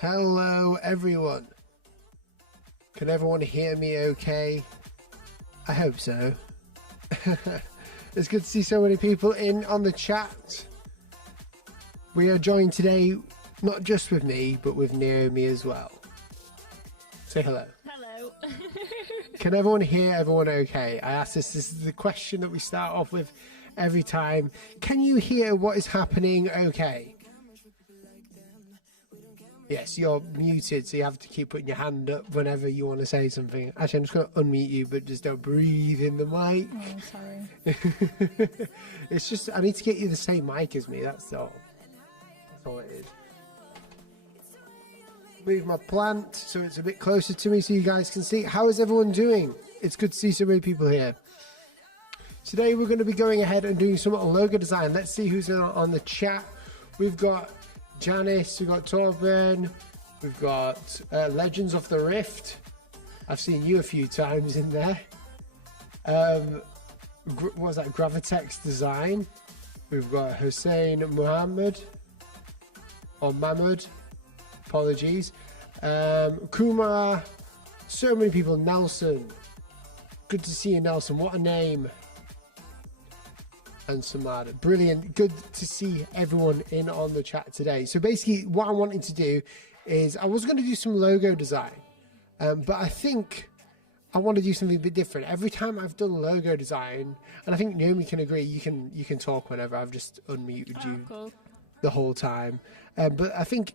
Hello everyone. Can everyone hear me okay? I hope so. It's good to see so many people in on the chat. We are joined today not just with me, but with Naomi as well. Say hello. Hello. Can everyone hear everyone okay? I ask this is the question that we start off with every time. Can you hear what is happening okay? Yes, you're muted, so you have to keep putting your hand up whenever you want to say something. Actually, I'm just going to unmute you, but just don't breathe in the mic. Oh, sorry. It's just, I need to get you the same mic as me, that's all. That's all it is. Move my plant so it's a bit closer to me so you guys can see. How is everyone doing? It's good to see so many people here. Today we're going to be going ahead and doing some logo design. Let's see who's on the chat. We've got Janice, we've got Torben, we've got Legends of the Rift. I've seen you a few times in there. What was that? Gravitex Design. We've got Hussein Muhammad or Mahmoud. Apologies. Kumar. So many people. Nelson. Good to see you, Nelson. What a name. And Samada. Brilliant. Good to see everyone in on the chat today. So basically what I'm wanting to do is I was going to do some logo design, but I think I want to do something a bit different. Every time I've done logo design, and I think Naomi can agree, you can talk whenever. I've just unmuted you Cool. the whole time. But I think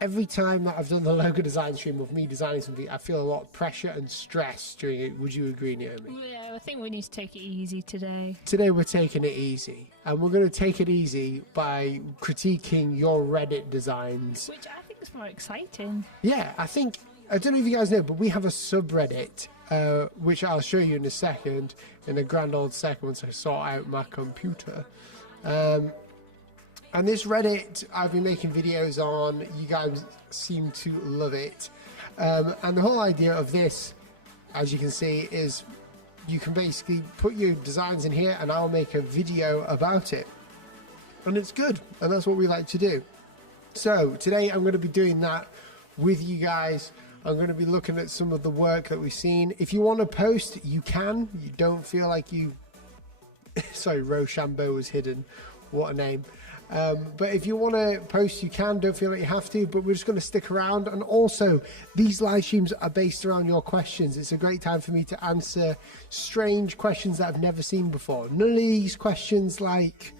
every time that I've done the logo design stream of me designing something, I feel a lot of pressure and stress during it. Would you agree, Naomi? Yeah, I think we need to take it easy today. Today we're taking it easy, and we're going to take it easy by critiquing your Reddit designs. Which I think is more exciting. Yeah, I don't know if you guys know, but we have a subreddit, which I'll show you in a second, in a grand old second once I sort out my computer. And this Reddit, I've been making videos on. You guys seem to love it. And the whole idea of this, as you can see, is you can basically put your designs in here and I'll make a video about it. And it's good. And that's what we like to do. So today I'm going to be doing that with you guys. I'm going to be looking at some of the work that we've seen. If you want to post, you can. You don't feel like you... Sorry, Rochambeau was hidden. What a name. But if you want to post, you can. Don't feel like you have to, but we're just going to stick around. And also, these live streams are based around your questions. It's a great time for me to answer strange questions that I've never seen before. None of these questions like,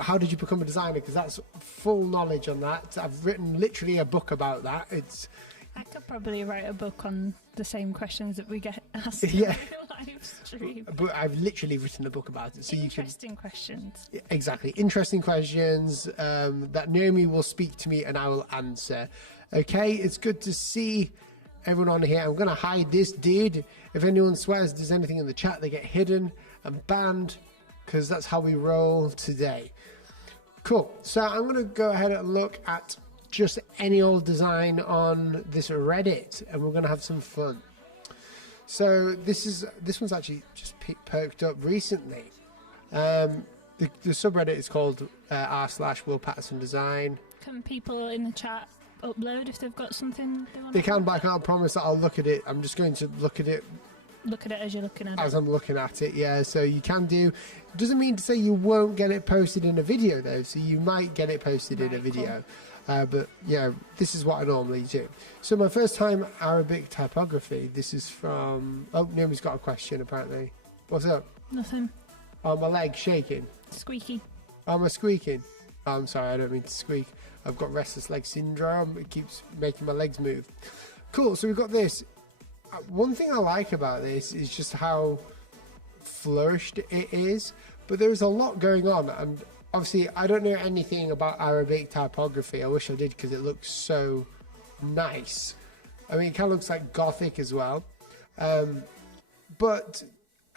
how did you become a designer? Because that's full knowledge on that. I've written literally a book about that. I could probably write a book on the same questions that we get asked Yeah. in the live stream. But I've literally written a book about it. So Interesting questions. Exactly. Interesting questions that Naomi will speak to me and I will answer. Okay, it's good to see everyone on here. I'm going to hide this dude. If anyone swears there's anything in the chat, they get hidden and banned because that's how we roll today. Cool. So I'm going to go ahead and look at just any old design on this Reddit and we're going to have some fun. So this one's actually just perked up recently. The subreddit is called r/Will Paterson Design. Can people in the chat upload if they've got something they want They can, but I can't promise that I'll look at it. I'm just going to look at it as you're looking at as it. I'm looking at it. Yeah, so you can do. Doesn't mean to say you won't get it posted in a video though. So you might get it posted in a video. Cool. But yeah, this is what I normally do. So my first time Arabic typography. This is from. Oh, Naomi's got a question apparently. What's up? Nothing. Oh, my leg's shaking. Squeaky. Oh, am I squeaking? Oh, I'm sorry, I don't mean to squeak. I've got restless leg syndrome. It keeps making my legs move. Cool. So we've got this. One thing I like about this is just how flourished it is. But there's a lot going on, and obviously, I don't know anything about Arabic typography. I wish I did because it looks so nice. I mean, it kind of looks like Gothic as well. But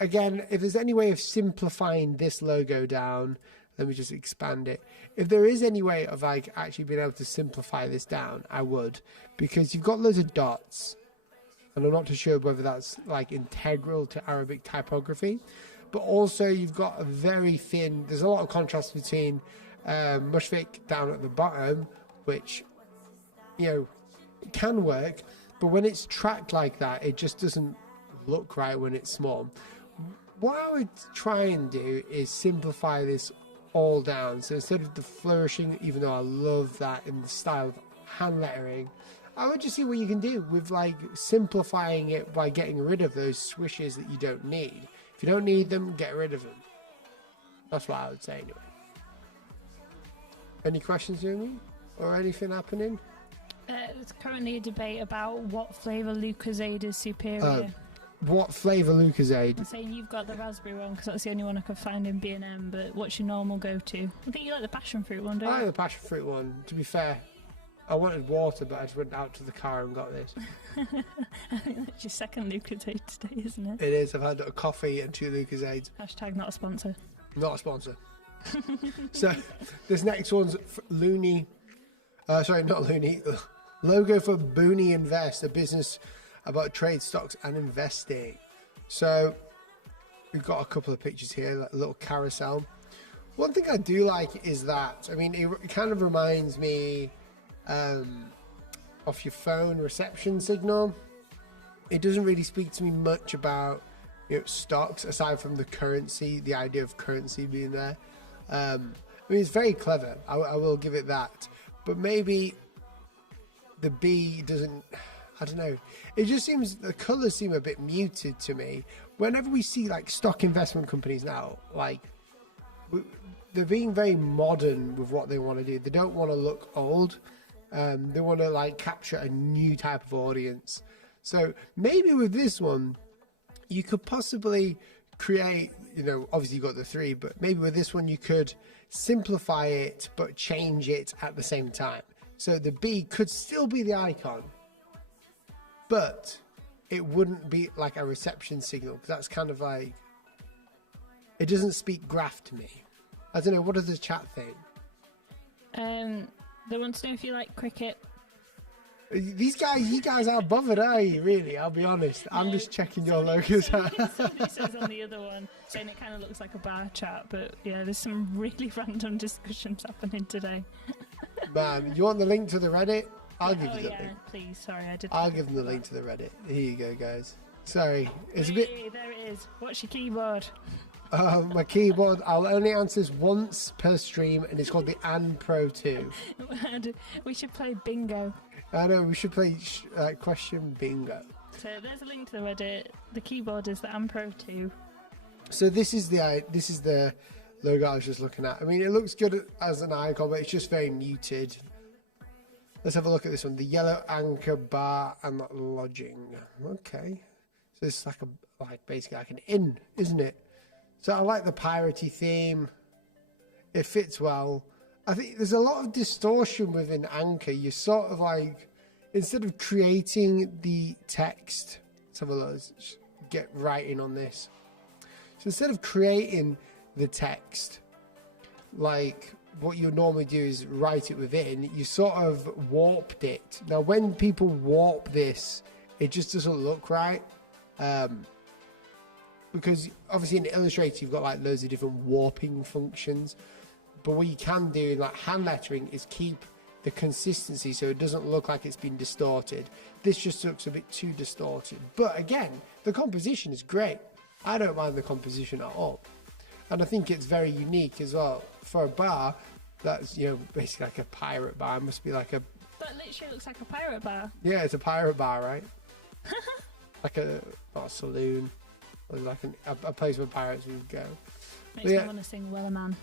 again, if there's any way of simplifying this logo down, let me just expand it. If there is any way of like actually being able to simplify this down, I would. Because you've got loads of dots. And I'm not too sure whether that's like integral to Arabic typography. But also you've got a very thin, there's a lot of contrast between Mushfiq down at the bottom, which, you know, It can work, but when it's tracked like that, it just doesn't look right when it's small. What I would try and do is simplify this all down. So instead of the flourishing, even though I love that in the style of hand lettering, I would just see what you can do with like simplifying it by getting rid of those swishes that you don't need. If you don't need them, get rid of them. That's what I would say anyway. Any questions, Jamie? Or anything happening? There's currently a debate about what flavour Lucozade is superior. What flavour Lucozade? I'm saying you've got the raspberry one because that's the only one I could find in B&M, but what's your normal go-to? I think you like the passion fruit one, don't you? I like the passion fruit one, to be fair. I wanted water, but I just went out to the car and got this. I think that's your second Lucozade today, isn't it? It is. I've had a coffee and 2 Lucozades. Hashtag not a sponsor. Not a sponsor. So, this next one's Looney. Sorry, not Looney. Logo for Booney Invest, a business about trade stocks and investing. So, we've got a couple of pictures here, like a little carousel. One thing I do like is that, I mean, it kind of reminds me of your phone reception signal. It doesn't really speak to me much about, you know, stocks aside from the currency, the idea of currency being there. I mean, it's very clever. I will give it that. But maybe the B doesn't, I don't know. It just seems, the colours seem a bit muted to me. Whenever we see like stock investment companies now, like they're being very modern with what they want to do. They don't want to look old. They want to like capture a new type of audience. So maybe with this one, you could possibly create, you know, obviously you got the 3, but maybe with this one you could simplify it but change it at the same time. So the B could still be the icon, but it wouldn't be like a reception signal, because that's kind of like, it doesn't speak graph to me. I don't know, what does the chat think? They want to know if you like cricket. These guys, you guys aren't bothered, are you? Really? I'll be honest. I'm just checking your logos out. Somebody says on the other one, saying it kind of looks like a bar chat, but yeah, there's some really random discussions happening today. Man, you want the link to the Reddit? I'll give you the link. Please. Sorry, I did. I'll give them the link to the Reddit. Here you go, guys. Sorry, it's a Hey, bit. there it is. Watch your keyboard. My keyboard. I'll only answer this once per stream, and it's called the An Pro 2. We should play bingo. I know we should play question bingo. So there's a link to the Reddit. The keyboard is the Ampro 2. So this is the logo I was just looking at. I mean, it looks good as an icon, but it's just very muted. Let's have a look at this one. The yellow anchor bar and lodging. Okay, so it's like basically like an inn, isn't it? So I like the piratey theme. It fits well. I think there's a lot of distortion within Anchor. You sort of like, instead of creating the text, let's have a look, let's get writing on this. So instead of creating the text, like what you normally do is write it within, you sort of warped it. Now, when people warp this, it just doesn't look right. Because obviously in Illustrator, you've got like loads of different warping functions. But what you can do in like hand lettering is keep the consistency so it doesn't look like it's been distorted. This just looks a bit too distorted. But again, the composition is great. I don't mind the composition at all. And I think it's very unique as well. For a bar, that's, you know, basically like a pirate bar. It must be like a... That literally looks like a pirate bar. Yeah, it's a pirate bar, right? Like not a saloon. Or like a place where pirates would go. Makes me want to sing Well a Man.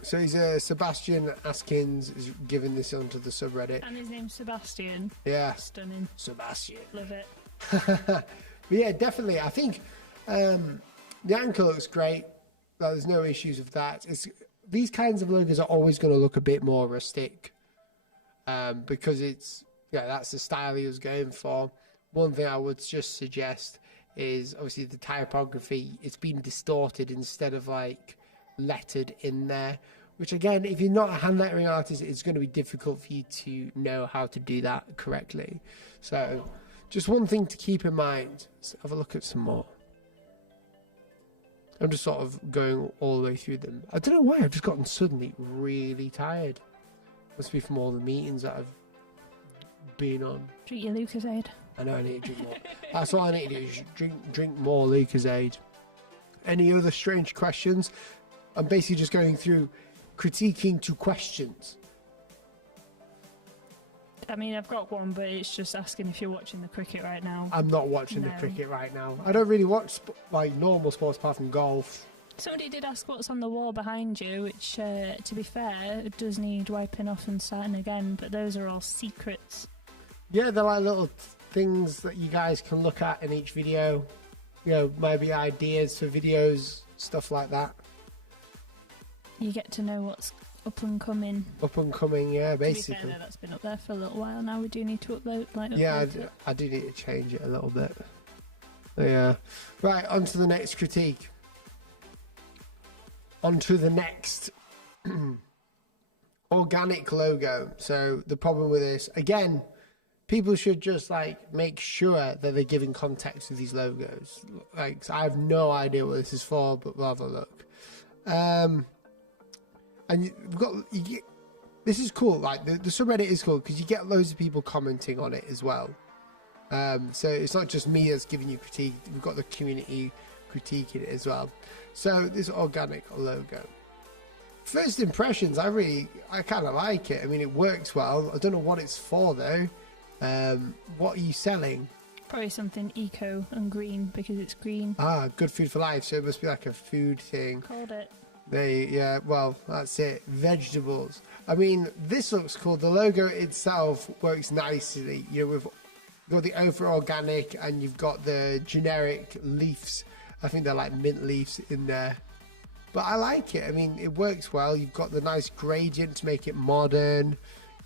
So he's Sebastian Askins is giving this onto the subreddit. And his name's Sebastian. Yeah. Stunning. Sebastian. Love it. But yeah, definitely. I think the anchor looks great. There's no issues with that. These kinds of logos are always going to look a bit more rustic because that's the style he was going for. One thing I would just suggest is obviously the typography. It's been distorted instead of like lettered in there, which again, if you're not a hand lettering artist, it's going to be difficult for you to know how to do that correctly. So just one thing to keep in mind. Let's have a look at some more. I'm just sort of going all the way through them. I don't know why, I've just gotten suddenly really tired. Must be from all the meetings that I've been on. Drink your Lucozade. I know I need to drink more. That's all I need to do is drink more Lucozade. Any other strange questions? I'm basically just going through critiquing to questions. I mean, I've got one, but it's just asking if you're watching the cricket right now. I'm not watching the cricket right now. I don't really watch like normal sports apart from golf. Somebody did ask what's on the wall behind you, which, to be fair, it does need wiping off and starting again, but those are all secrets. Yeah, they're like little things that you guys can look at in each video. You know, maybe ideas for videos, stuff like that. You get to know what's up and coming. Up and coming, yeah, basically. To be fair, that's been up there for a little while now. We do need to upload. Yeah, I do need to change it a little bit. Yeah. Right, on to the next critique. On to the next organic logo. So the problem with this, again, people should just like make sure that they're giving context to these logos. Like, I have no idea what this is for, but we'll have a look. And we've got this is cool. Like the subreddit is cool because you get loads of people commenting on it as well. So it's not just me that's giving you critique. We've got the community critiquing it as well. So this organic logo. First impressions, I kind of like it. I mean, it works well. I don't know what it's for though. What are you selling? Probably something eco and green because it's green. Ah, good food for life. So it must be like a food thing. Called it. Yeah, well, that's it. Vegetables. I mean, this looks cool. The logo itself works nicely. You know, we've got the over organic and you've got the generic leaves. I think they're like mint leaves in there. But I like it. I mean, it works well. You've got the nice gradient to make it modern.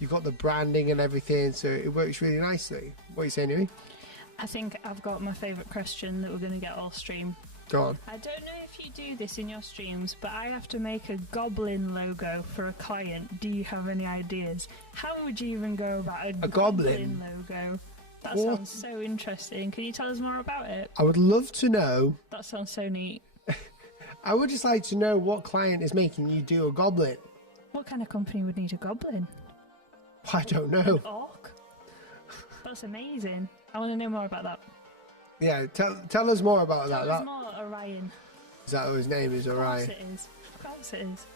You've got the branding and everything, so it works really nicely. What are you saying, Louis? I think I've got my favourite question that we're going to get all stream. Go on. I don't know if you do this in your streams, but I have to make a goblin logo for a client. Do you have any ideas? How would you even go about a goblin logo? That sounds so interesting. Can you tell us more about it? I would love to know. That sounds so neat. I would just like to know what client is making you do a goblin. What kind of company would need a goblin? I don't know. An orc? That's amazing. I want to know more about that. Yeah, tell us more about that. Tell us more, Orion. Is that what his name is, Orion? Of course it is. Of course it is.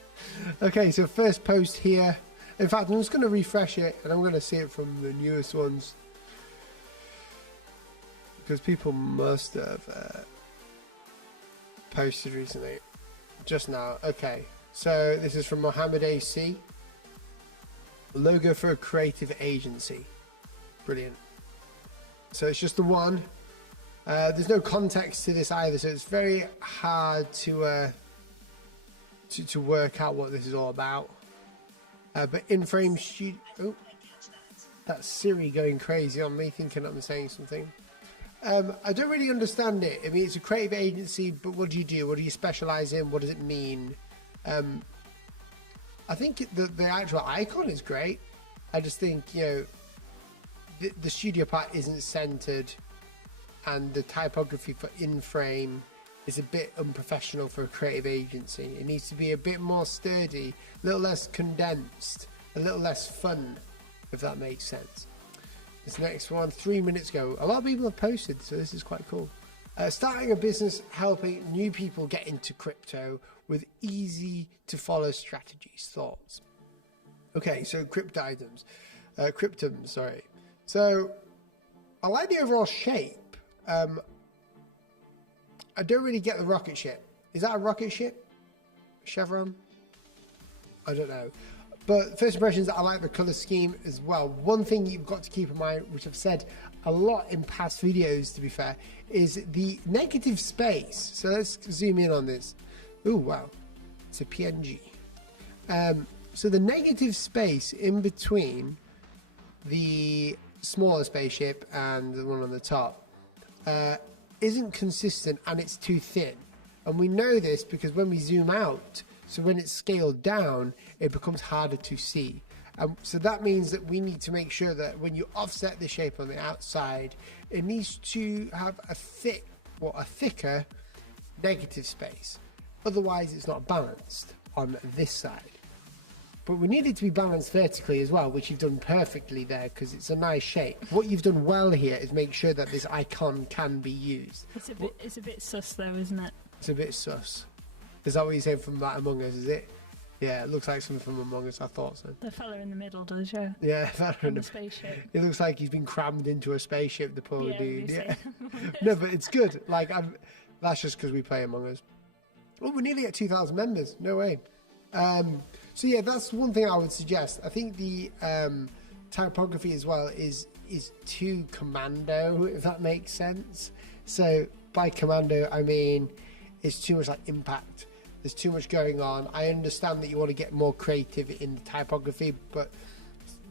Okay, so first post here. In fact, I'm just going to refresh it, and I'm going to see it from the newest ones. Because people must have posted recently. Just now. Okay, so this is from Mohammed AC. Logo for a creative agency. Brilliant. So it's just the one. There's no context to this either, so it's very hard to work out what this is all about. But in-frame studio. Oh, that's Siri going crazy on me, thinking I'm saying something. I don't really understand it. I mean, it's a creative agency, but what do you do? What do you specialize in? What does it mean? I think the actual icon is great. I just think, you know, the studio part isn't centered, and the typography for in-frame is a bit unprofessional for a creative agency. It needs to be a bit more sturdy, a little less condensed, a little less fun, if that makes sense. This next one, 3 minutes ago. A lot of people have posted, so this is quite cool. Starting a business helping new people get into crypto with easy to follow strategies. Thoughts? Okay, so cryptums, sorry. So I like the overall shape. I don't really get the rocket ship. Is that a rocket ship? Chevron? I don't know. But first impressions, I like the color scheme as well. One thing you've got to keep in mind, which I've said a lot in past videos, to be fair, is the negative space. So let's zoom in on this. Oh, wow. It's a PNG. So the negative space in between the smaller spaceship and the one on the top isn't consistent, and it's too thin. And we know this because when we zoom out, so when it's scaled down, it becomes harder to see. So that means that we need to make sure that when you offset the shape on the outside, it needs to have a thicker negative space. Otherwise, it's not balanced on this side. but we need it to be balanced vertically as well, which you've done perfectly there because it's a nice shape. What you've done well here is make sure that this icon can be used. It's a bit sus though, isn't it? It's a bit sus. Is that what you're saying from that Among Us, is it? Yeah, it looks like something from Among Us, I thought so. The fella in the middle does, yeah. Yeah, fella in the spaceship. It looks like he's been crammed into a spaceship, the poor dude. Yeah. Yeah. No, but it's good. Like, that's just because we play Among Us. Oh, we're nearly at 2,000 members. No way. So yeah, that's one thing I would suggest. I think the typography as well is too commando, if that makes sense. So by commando, I mean it's too much like impact. There's too much going on. I understand that you want to get more creative in the typography, but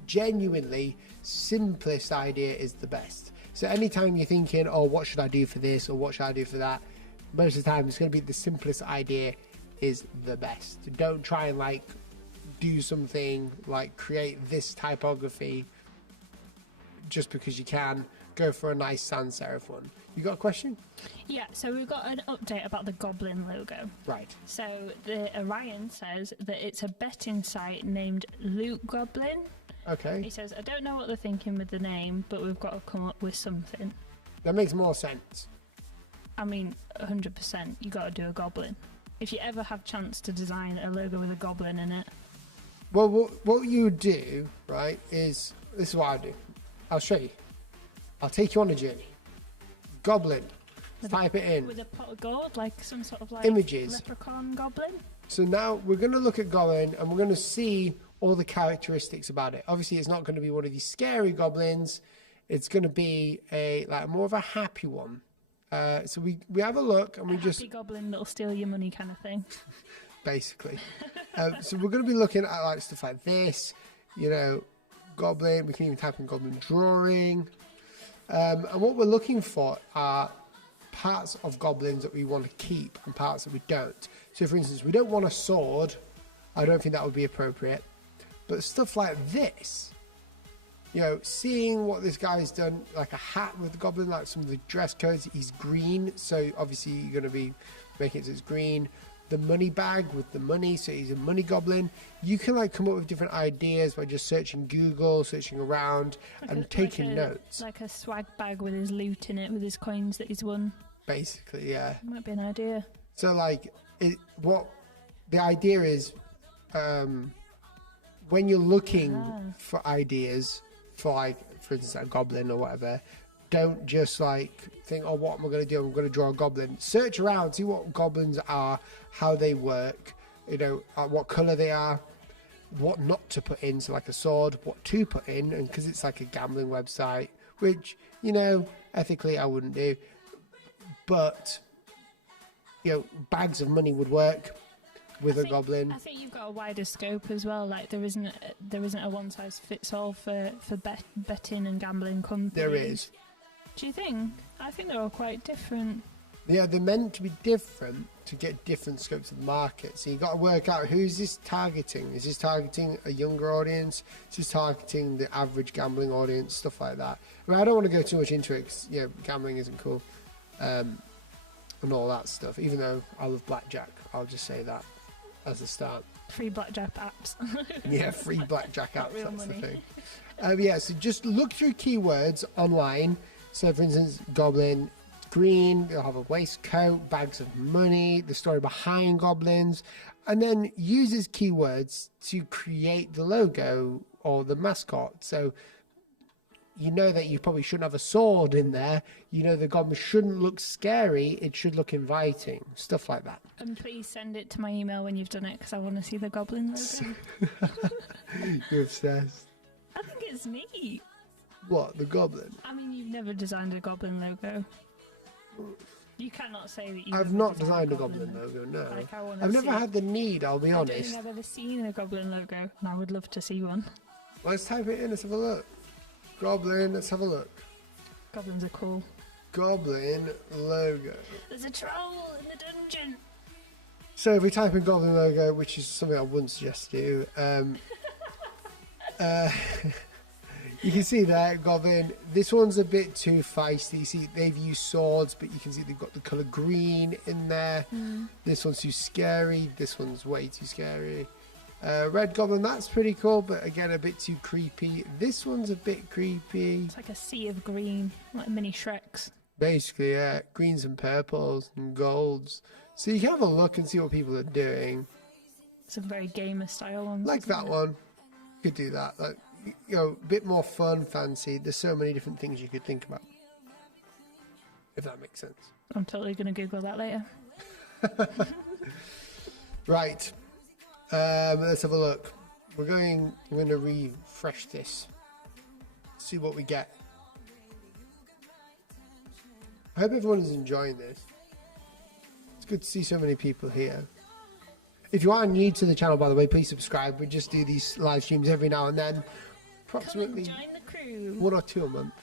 genuinely, simplest idea is the best. So anytime you're thinking, oh, what should I do for this or what should I do for that, most of the time it's going to be the simplest idea is the best. Don't try and like do something like create this typography just because you can. Go for a nice sans serif one. You got a question? Yeah, so we've got an update about the Goblin logo. Right. So the Orion says that it's a betting site named Loot Goblin. Okay. He says, I don't know what they're thinking with the name, but we've got to come up with something. That makes more sense. I mean, 100%, you got to do a goblin. If you ever have chance to design a logo with a goblin in it. Well, what you do, right, is... This is what I do. I'll show you. I'll take you on a journey. Goblin. Type it in. With a pot of gold, like some sort of like images. Leprechaun goblin. So now we're going to look at Goblin and we're going to see all the characteristics about it. Obviously, it's not going to be one of these scary goblins. It's going to be a like more of a happy one. So we have a look and we just... Happy goblin that'll steal your money kind of thing. Basically. So we're going to be looking at like stuff like this, you know, goblin. We can even type in goblin drawing. And what we're looking for are parts of goblins that we want to keep and parts that we don't. So for instance, we don't want a sword. I don't think that would be appropriate. But stuff like this, you know, seeing what this guy's done, like a hat with the goblin, like some of the dress codes, he's green. So obviously you're going to be making it so it's green. The money bag with the money, so he's a money goblin. You can like come up with different ideas by just searching Google, searching around, and taking notes. Like a swag bag with his loot in it, with his coins that he's won. Basically, yeah. Might be an idea. So like, what the idea is, when you're looking for ideas for like, for instance, a goblin or whatever, don't just like think, oh, what am I going to do? I'm going to draw a goblin. Search around, see what goblins are, how they work, you know, what color they are, what not to put in, so like a sword, what to put in, and because it's like a gambling website, which, you know, ethically I wouldn't do, but, you know, bags of money would work with a goblin. I think you've got a wider scope as well. Like there isn't a one size fits all for betting and gambling companies. There is. Do you think? I think they're all quite different. Yeah, they're meant to be different to get different scopes of the market. So you've got to work out, who's this targeting? Is this targeting a younger audience? Is this targeting the average gambling audience? Stuff like that. I mean, I don't want to go too much into it because, yeah, gambling isn't cool. And all that stuff. Even though I love blackjack, I'll just say that as a start. Free blackjack apps. Yeah, free blackjack apps, that's money. the thing. Yeah, so just look through keywords online. So, for instance, goblin, green, they'll have a waistcoat, bags of money, the story behind goblins, and then uses keywords to create the logo or the mascot. So, you know that you probably shouldn't have a sword in there. You know the goblin shouldn't look scary. It should look inviting. Stuff like that. And please send it to my email when you've done it, because I want to see the goblin logo. You're obsessed. I think it's neat. What, the goblin? I mean, you've never designed a goblin logo. You cannot say that you've I've not designed a goblin logo, no. Like, I've never had the need, I'll be honest. I don't think I've ever seen a goblin logo, and I would love to see one. Let's type it in, let's have a look. Goblin, let's have a look. Goblins are cool. Goblin logo. There's a troll in the dungeon. So if we type in goblin logo, which is something I wouldn't suggest to do, you can see there, goblin. This one's a bit too feisty. You see, they've used swords, but you can see they've got the colour green in there. This one's too scary. This one's way too scary. Red Goblin, that's pretty cool, but again, a bit too creepy. This one's a bit creepy. It's like a sea of green, like mini Shreks. Basically, yeah. Greens and purples and golds. So you can have a look and see what people are doing. Some very gamer style ones. Like that one. You could do that. Like, you know, a bit more fun, fancy. There's so many different things you could think about. If that makes sense. I'm totally going to Google that later. Right. Let's have a look. I'm going to refresh this. See what we get. I hope everyone is enjoying this. It's good to see so many people here. If you are new to the channel, by the way, please subscribe. We just do these live streams every now and then. Approximately Come join the crew. 1 or 2 a month.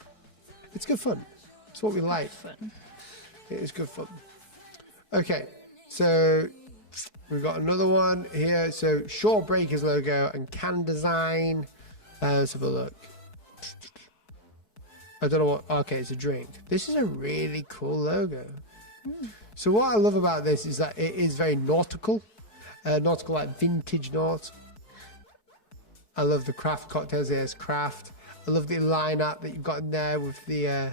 It's good fun. It's what we like. Fun. It is good fun. Okay, so we've got another one here. So Shore Breakers logo and can design. Let's have a look. I don't know what. Okay, it's a drink. This is a really cool logo. So what I love about this is that it is very nautical. Nautical, like vintage naut. I love the craft cocktails. There's craft. I love the line art that you've got in there with the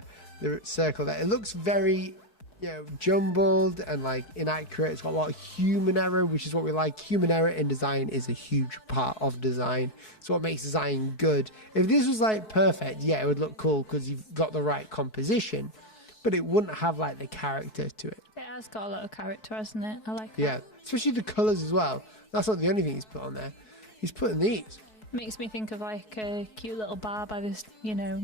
circle there. It looks very, you know, jumbled and like inaccurate. It's got a lot of human error, which is what we like. Human error in design is a huge part of design. It's what makes design good. If this was like perfect, yeah, it would look cool because you've got the right composition, but it wouldn't have like the character to it. It has got a lot of character, hasn't it? I like that. Yeah, especially the colours as well. That's not the only thing he's put on there. He's putting these. Makes me think of like a cute little bar by this, you know,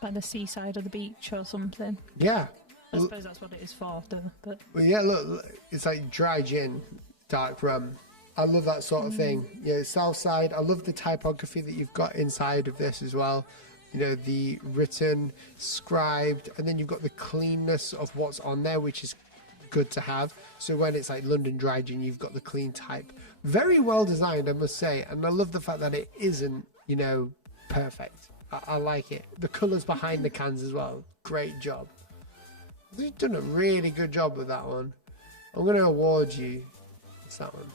by the seaside or the beach or something. Yeah. I suppose that's what it is for, though. But well, yeah, look, it's like dry gin, dark rum. I love that sort of thing. Yeah, Southside. I love the typography that you've got inside of this as well. You know, the written, scribed, and then you've got the cleanness of what's on there, which is good to have. So when it's like London dry gin, you've got the clean type. Very well designed, I must say, and I love the fact that it isn't, you know, perfect. I like it. The colours behind the cans as well. Great job. You've done a really good job with that one. I'm going to award you. What's that one?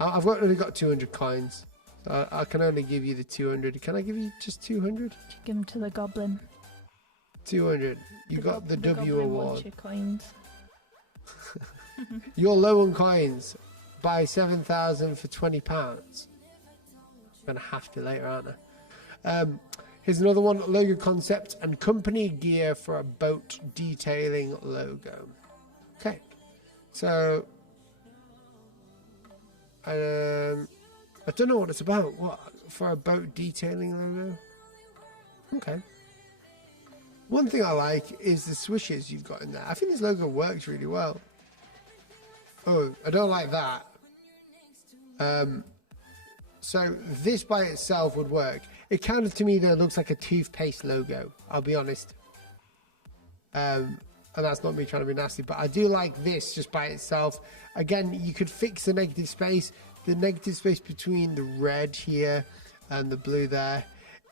I've only got 200 coins. So I can only give you the 200. Can I give you just 200? give them to the goblin. 200. You got the W award. Your coins. You're low on coins. Buy 7,000 for £20. I'm going to have to later, aren't I? Here's another one. Logo concept and company gear for a boat detailing logo. Okay. So, I don't know what it's about. What? For a boat detailing logo? Okay. One thing I like is the swishes you've got in there. I think this logo works really well. Oh, I don't like that. So this by itself would work. It kind of, to me, though, looks like a toothpaste logo. I'll be honest. And that's not me trying to be nasty, but I do like this just by itself. Again, you could fix the negative space. The negative space between the red here and the blue there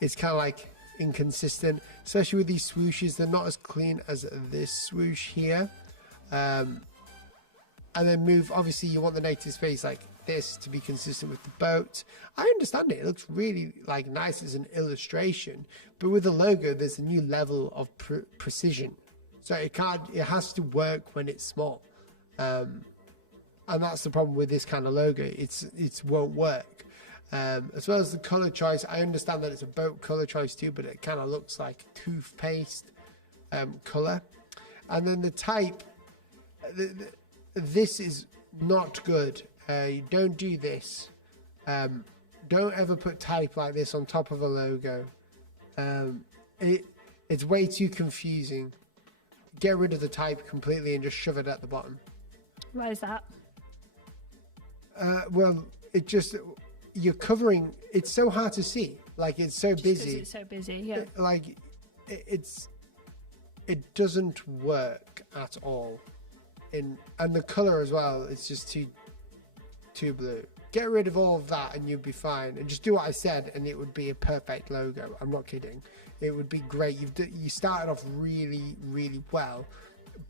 is kind of like inconsistent, especially with these swooshes. They're not as clean as this swoosh here. And then move, obviously you want the negative space like this to be consistent with the boat. I understand it. It looks really like nice as an illustration, but with the logo, there's a new level of precision. So it has to work when it's small. And that's the problem with this kind of logo. It won't work. As well as the color choice, I understand that it's a boat color choice too, but it kind of looks like toothpaste color. And then the type, this is not good. You don't do this. Don't ever put type like this on top of a logo. It's way too confusing. Get rid of the type completely and just shove it at the bottom. Why is that? Well, it just, you're covering, it's so hard to see. Like, it's so busy. It's so busy, yeah. It doesn't work at all. And the color as well, it's just too blue. Get rid of all of that and you'll be fine. And just do what I said and it would be a perfect logo. I'm not kidding. It would be great. You started off really, really well.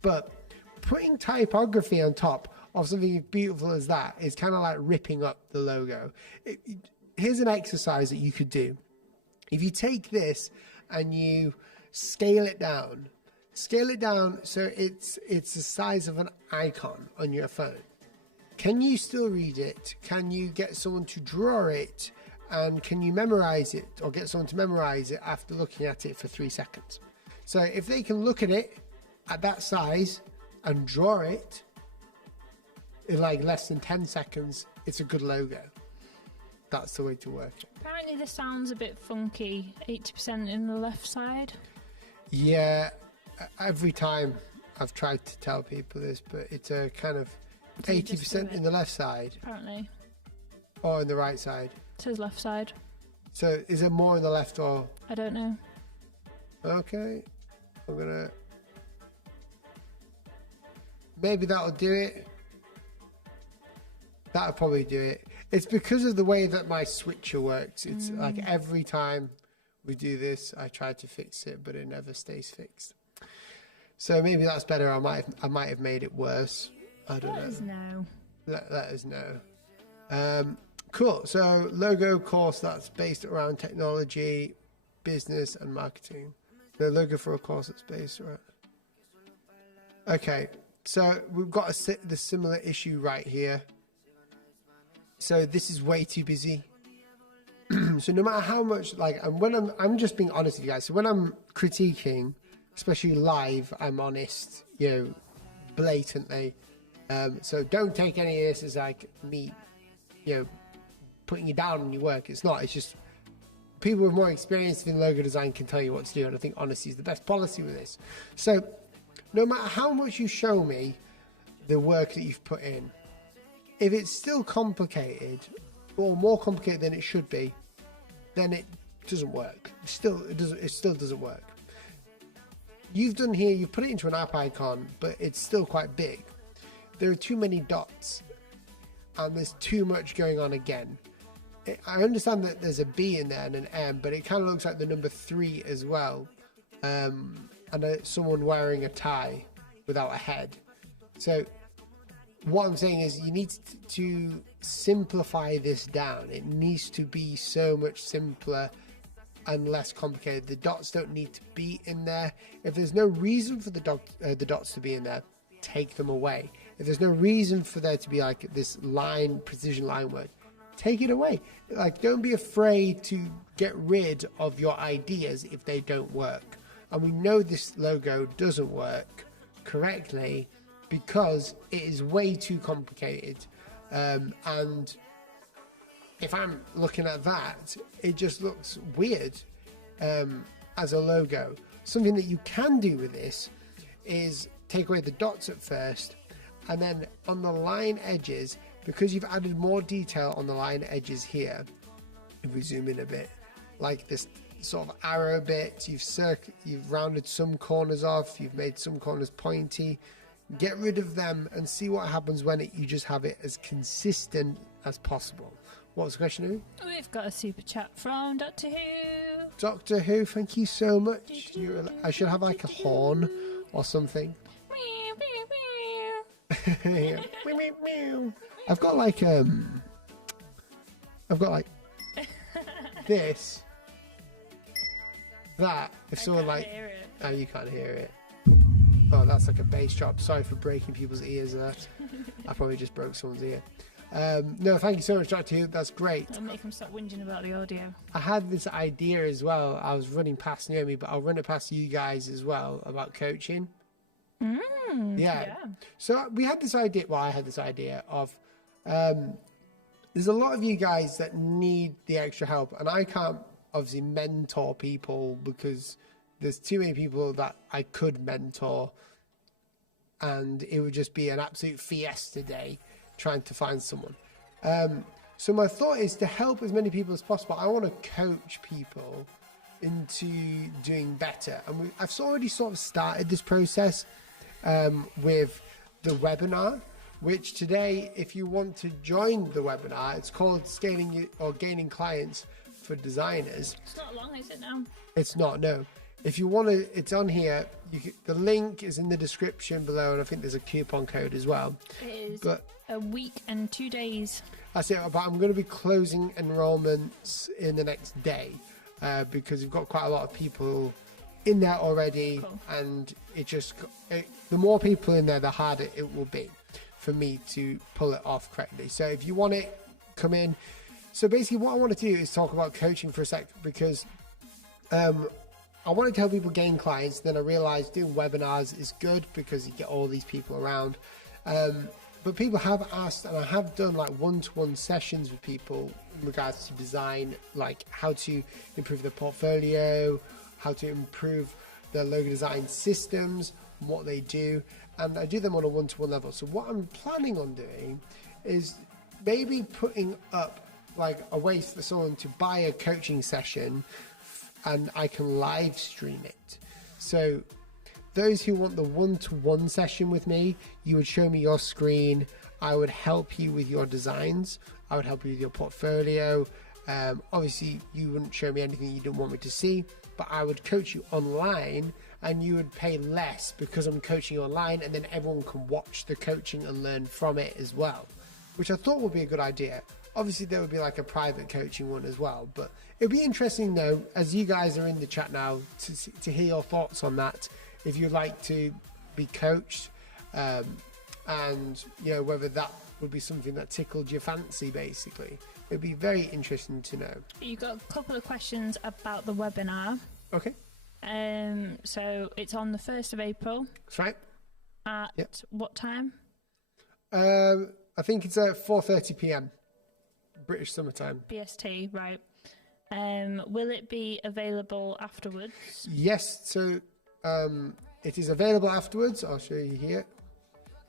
But putting typography on top of something as beautiful as that is kind of like ripping up the logo. Here's an exercise that you could do. If you take this and you scale it down so it's the size of an icon on your phone. Can you still read it? Can you get someone to draw it? And can you memorize it or get someone to memorize it after looking at it for 3 seconds? So if they can look at it at that size and draw it in like less than 10 seconds, it's a good logo. That's the way to work it. Apparently this sounds a bit funky. 80% in the left side. Yeah, every time I've tried to tell people this, but it's a kind of 80% in the left side. Apparently. Or in the right side. It says left side. So is it more in the left or? I don't know. Okay. I'm gonna. Maybe that'll do it. That'll probably do it. It's because of the way that my switcher works. It's like every time we do this, I try to fix it, but it never stays fixed. So maybe that's better. I might have made it worse. I don't know. Let us know. Let us know. Cool. So logo course that's based around technology, business, and marketing. The logo for a course that's based around. Okay. So we've got the similar issue right here. So this is way too busy. So no matter how much, like, and when I'm just being honest with you guys. So when I'm critiquing, especially live, I'm honest, blatantly. So don't take any of this as like me, putting you down on your work. It's not. It's just people with more experience in logo design can tell you what to do, and I think honesty is the best policy with this. So no matter how much you show me the work that you've put in, if it's still complicated or more complicated than it should be, then it doesn't work. It still doesn't work. You've done here, you've put it into an app icon, but it's still quite big. There are too many dots and there's too much going on again. I understand that there's a B in there and an M, but it kind of looks like the number 3 as well. And someone wearing a tie without a head. So what I'm saying is you need to simplify this down. It needs to be so much simpler and less complicated. The dots don't need to be in there. If there's no reason for the dots to be in there, take them away. If there's no reason for there to be like this precision line work, take it away. Like, don't be afraid to get rid of your ideas if they don't work. And we know this logo doesn't work correctly because it is way too complicated. And if I'm looking at that, it just looks weird as a logo. Something that you can do with this is take away the dots at first, and then on the line edges, because you've added more detail on the line edges here, if we zoom in a bit, like this sort of arrow bit, you've rounded some corners off, you've made some corners pointy. Get rid of them and see what happens when you just have it as consistent as possible. What was the question? We've got a super chat from Doctor Who. Doctor Who, thank you so much. I should have like a horn or something. I've got like this, that. If someone like, oh, you can't hear it. Oh, that's like a bass drop. Sorry for breaking people's ears there. I probably just broke someone's ear. No, thank you so much, Dr. Who. That's great. I'll make them stop whinging about the audio. I had this idea as well. I was running past Naomi, but I'll run it past you guys as well about coaching. Yeah. So we had this idea. Well, I had this idea of there's a lot of you guys that need the extra help, and I can't obviously mentor people because there's too many people that I could mentor, and it would just be an absolute fiesta day trying to find someone. So my thought is to help as many people as possible. I want to coach people into doing better. And I've already sort of started this process with the webinar, which today, if you want to join the webinar, it's called Scaling or Gaining Clients for Designers. It's not long, is it now? It's not, no. if you want to, it's on here. The link is in the description below, and I think there's a coupon code as well. It is but a week and 2 days. That's it. But I'm going to be closing enrollments in the next day because we've got quite a lot of people in there already. Cool. And the more people in there, the harder it will be for me to pull it off correctly. So if you want it, come in. So basically what I want to do is talk about coaching for a sec, because I wanted to help people gain clients. Then I realized doing webinars is good because you get all these people around. But people have asked, and I have done like one-to-one sessions with people in regards to design, like how to improve their portfolio, how to improve their logo design systems, what they do. And I do them on a one-to-one level. So what I'm planning on doing is maybe putting up like a way for someone to buy a coaching session and I can live stream it. So those who want the one-to-one session with me, you would show me your screen. I would help you with your designs. I would help you with your portfolio. Obviously, you wouldn't show me anything you didn't want me to see, but I would coach you online and you would pay less because I'm coaching you online, and then everyone can watch the coaching and learn from it as well, which I thought would be a good idea. Obviously, there would be like a private coaching one as well, but it'd be interesting though, as you guys are in the chat now, to hear your thoughts on that. If you'd like to be coached, and you know whether that would be something that tickled your fancy, basically, it'd be very interesting to know. You got a couple of questions about the webinar. Okay. So it's on the 1st of April. That's right. At what time? I think it's at 4:30 p.m. British summertime. BST, right. Will it be available afterwards? Yes. So it is available afterwards. I'll show you here.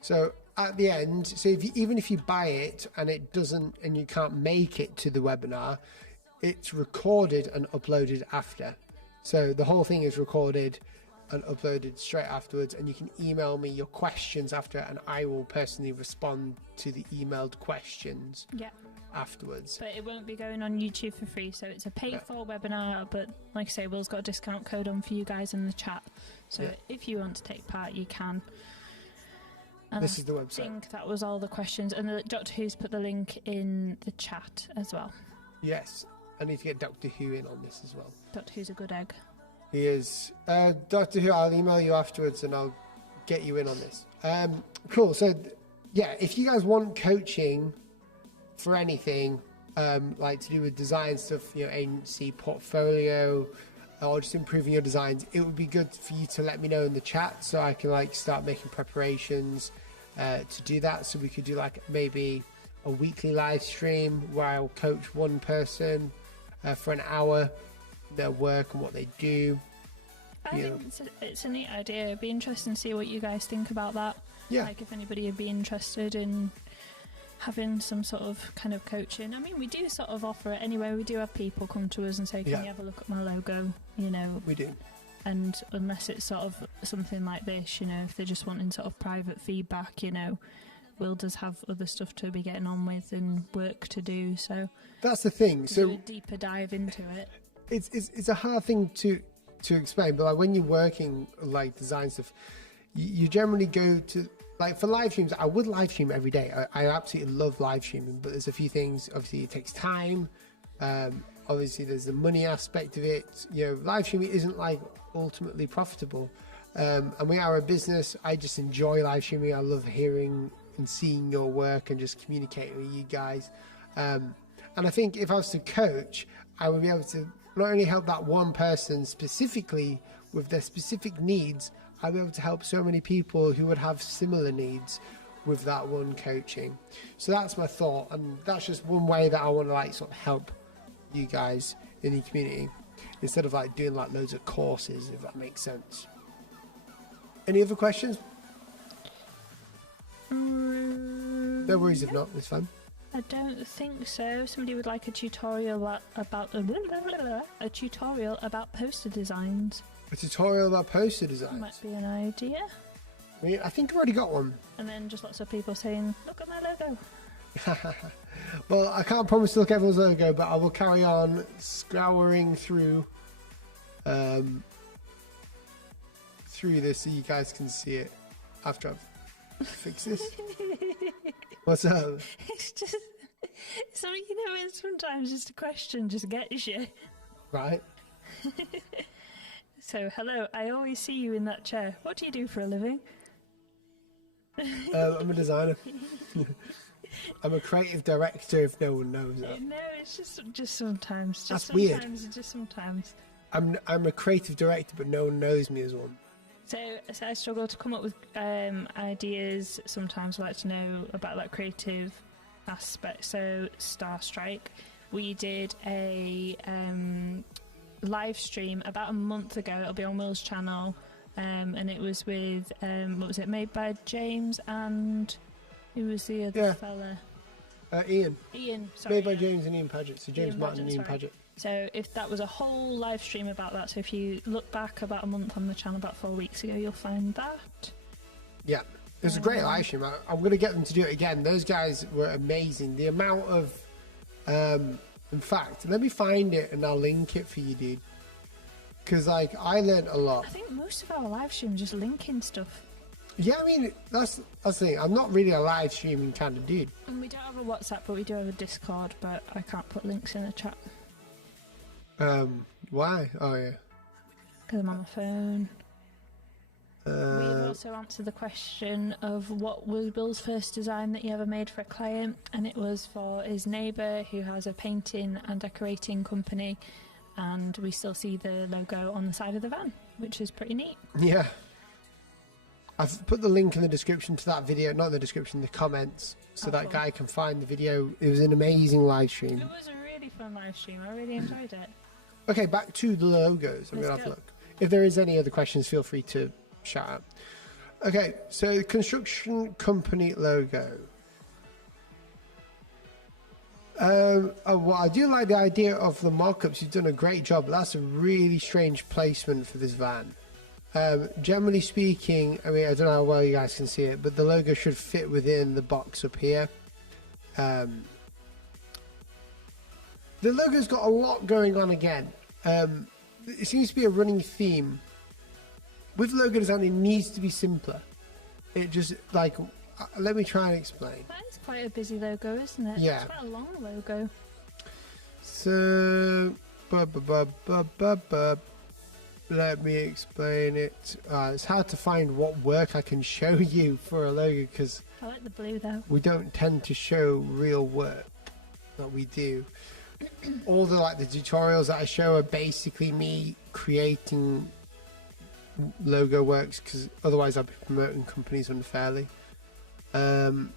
So at the end, so even if you buy it and it doesn't, and you can't make it to the webinar, it's recorded and uploaded after. So the whole thing is recorded and uploaded straight afterwards, and you can email me your questions after, and I will personally respond to the emailed questions afterwards. But it won't be going on YouTube for free, so it's a paid-for webinar, but like I say, Will's got a discount code on for you guys in the chat, so if you want to take part, you can. And this is the website. I think that was all the questions, and the Doctor Who's put the link in the chat as well. Yes, I need to get Doctor Who in on this as well. Doctor Who's a good egg. He is. Doctor Who, I'll email you afterwards and I'll get you in on this. Cool. So, yeah, if you guys want coaching for anything, like to do with design stuff, you know, agency, portfolio, or just improving your designs, it would be good for you to let me know in the chat so I can like start making preparations to do that. So we could do like maybe a weekly live stream where I'll coach one person for an hour, their work and what they do. I think it's a neat idea. It'd be interesting to see what you guys think about that. Yeah. Like if anybody would be interested in having some sort of kind of coaching. I mean, we do sort of offer it anyway. We do have people come to us and say, can you have a look at my logo? You know. We do. And unless it's sort of something like this, you know, if they're just wanting sort of private feedback, you know, Will does have other stuff to be getting on with and work to do. So that's the thing. So do a deeper dive into it. It's a hard thing to explain, but like when you're working like design stuff, you generally go to like for live streams. I would live stream every day. I absolutely love live streaming, but there's a few things. Obviously, it takes time. Obviously, there's the money aspect of it. You know, live streaming isn't like ultimately profitable. And we are a business. I just enjoy live streaming. I love hearing and seeing your work and just communicating with you guys. And I think if I was to coach, I would be able to not only help that one person specifically with their specific needs, I'll be able to help so many people who would have similar needs with that one coaching. So that's my thought, and that's just one way that I want to like sort of help you guys in the community instead of like doing like loads of courses, if that makes sense. Any other questions? No worries if not, it's fine. I don't think so. Somebody would like a tutorial about poster designs. A tutorial about poster designs? Might be an idea. I mean, I think I've already got one. And then just lots of people saying, look at my logo. Well, I can't promise to look at everyone's logo, but I will carry on scouring through through this so you guys can see it after I've fixed this. What's up? It's just something, you know, when sometimes just a question just gets you. Right. So, hello, I always see you in that chair. What do you do for a living? I'm a designer. I'm a creative director, if no one knows that. No, it's just sometimes. That's Just weird. sometimes, just sometimes. I'm a creative director, but no one knows me as one. So I struggle to come up with ideas. Sometimes I like to know about that creative aspect. So Star Strike, we did a live stream about a month ago. It'll be on Will's channel, and it was with what was it? Made by James and who was the other fella? Ian. Ian. Sorry, Made by James and Ian Paget. So James Ian Martin and Ian sorry. Paget. So if that was a whole live stream about that, so if you look back about a month on the channel, about 4 weeks ago, you'll find that. Yeah, it was a great live stream. I'm going to get them to do it again. Those guys were amazing. The amount of, in fact, let me find it and I'll link it for you, dude. Because like I learned a lot. I think most of our live streams just linking stuff. Yeah, I mean that's the thing. I'm not really a live streaming kind of dude. And we don't have a WhatsApp, but we do have a Discord. But I can't put links in the chat. Why? Oh yeah. Because I'm on my phone. We've also answered the question of what was Bill's first design that he ever made for a client, and it was for his neighbour who has a painting and decorating company, and we still see the logo on the side of the van, which is pretty neat. Yeah. I've put the link in the description to that video, not the description, the comments, so that guy can find the video. It was an amazing live stream. It was a really fun live stream. I really enjoyed it. Okay, back to the logos. I'm going to have a look. If there is any other questions, feel free to shout out. Okay, so the construction company logo. Well, I do like the idea of the mock-ups. You've done a great job. That's a really strange placement for this van. Generally speaking, I mean, I don't know how well you guys can see it, but the logo should fit within the box up here. The logo's got a lot going on again. It seems to be a running theme. With logo design, it needs to be simpler. It just, like, let me try and explain. That is quite a busy logo, isn't it? Yeah. It's quite a long logo. So, let me explain it. It's hard to find what work I can show you for a logo because I like the blue though. We don't tend to show real work that we do. All the tutorials that I show are basically me creating logo works because otherwise I'd be promoting companies unfairly. Okay,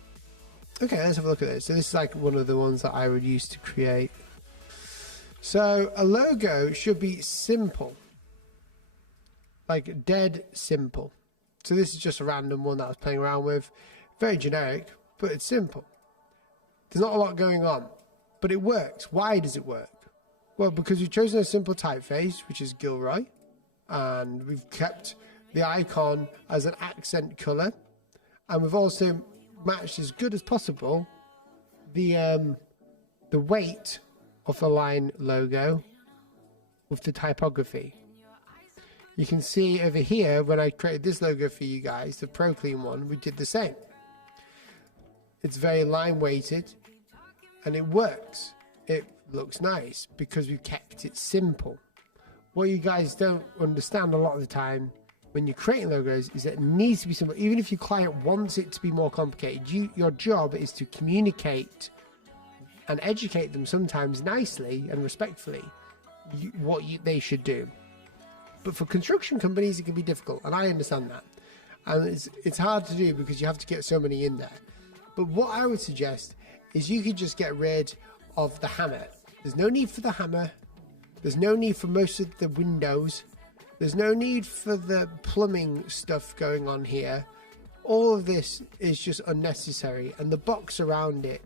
let's have a look at this. So this is like one of the ones that I would use to create. So a logo should be simple, like dead simple. So this is just a random one that I was playing around with. Very generic, but it's simple. There's not a lot going on, but it works. Why does it work? Well, because we've chosen a simple typeface, which is Gilroy, and we've kept the icon as an accent color, and we've also matched as good as possible the weight of the line logo with the typography. You can see over here when I created this logo for you guys, the ProClean one, we did the same. It's very line weighted and it works. It looks nice because we've kept it simple. What you guys don't understand a lot of the time when you're creating logos is that it needs to be simple. Even if your client wants it to be more complicated, your job is to communicate and educate them sometimes nicely and respectfully they should do. But for construction companies, it can be difficult, and I understand that. And it's hard to do because you have to get so many in there. But what I would suggest is you could just get rid of the hammer. There's no need for the hammer. There's no need for most of the windows. There's no need for the plumbing stuff going on here. All of this is just unnecessary, and the box around it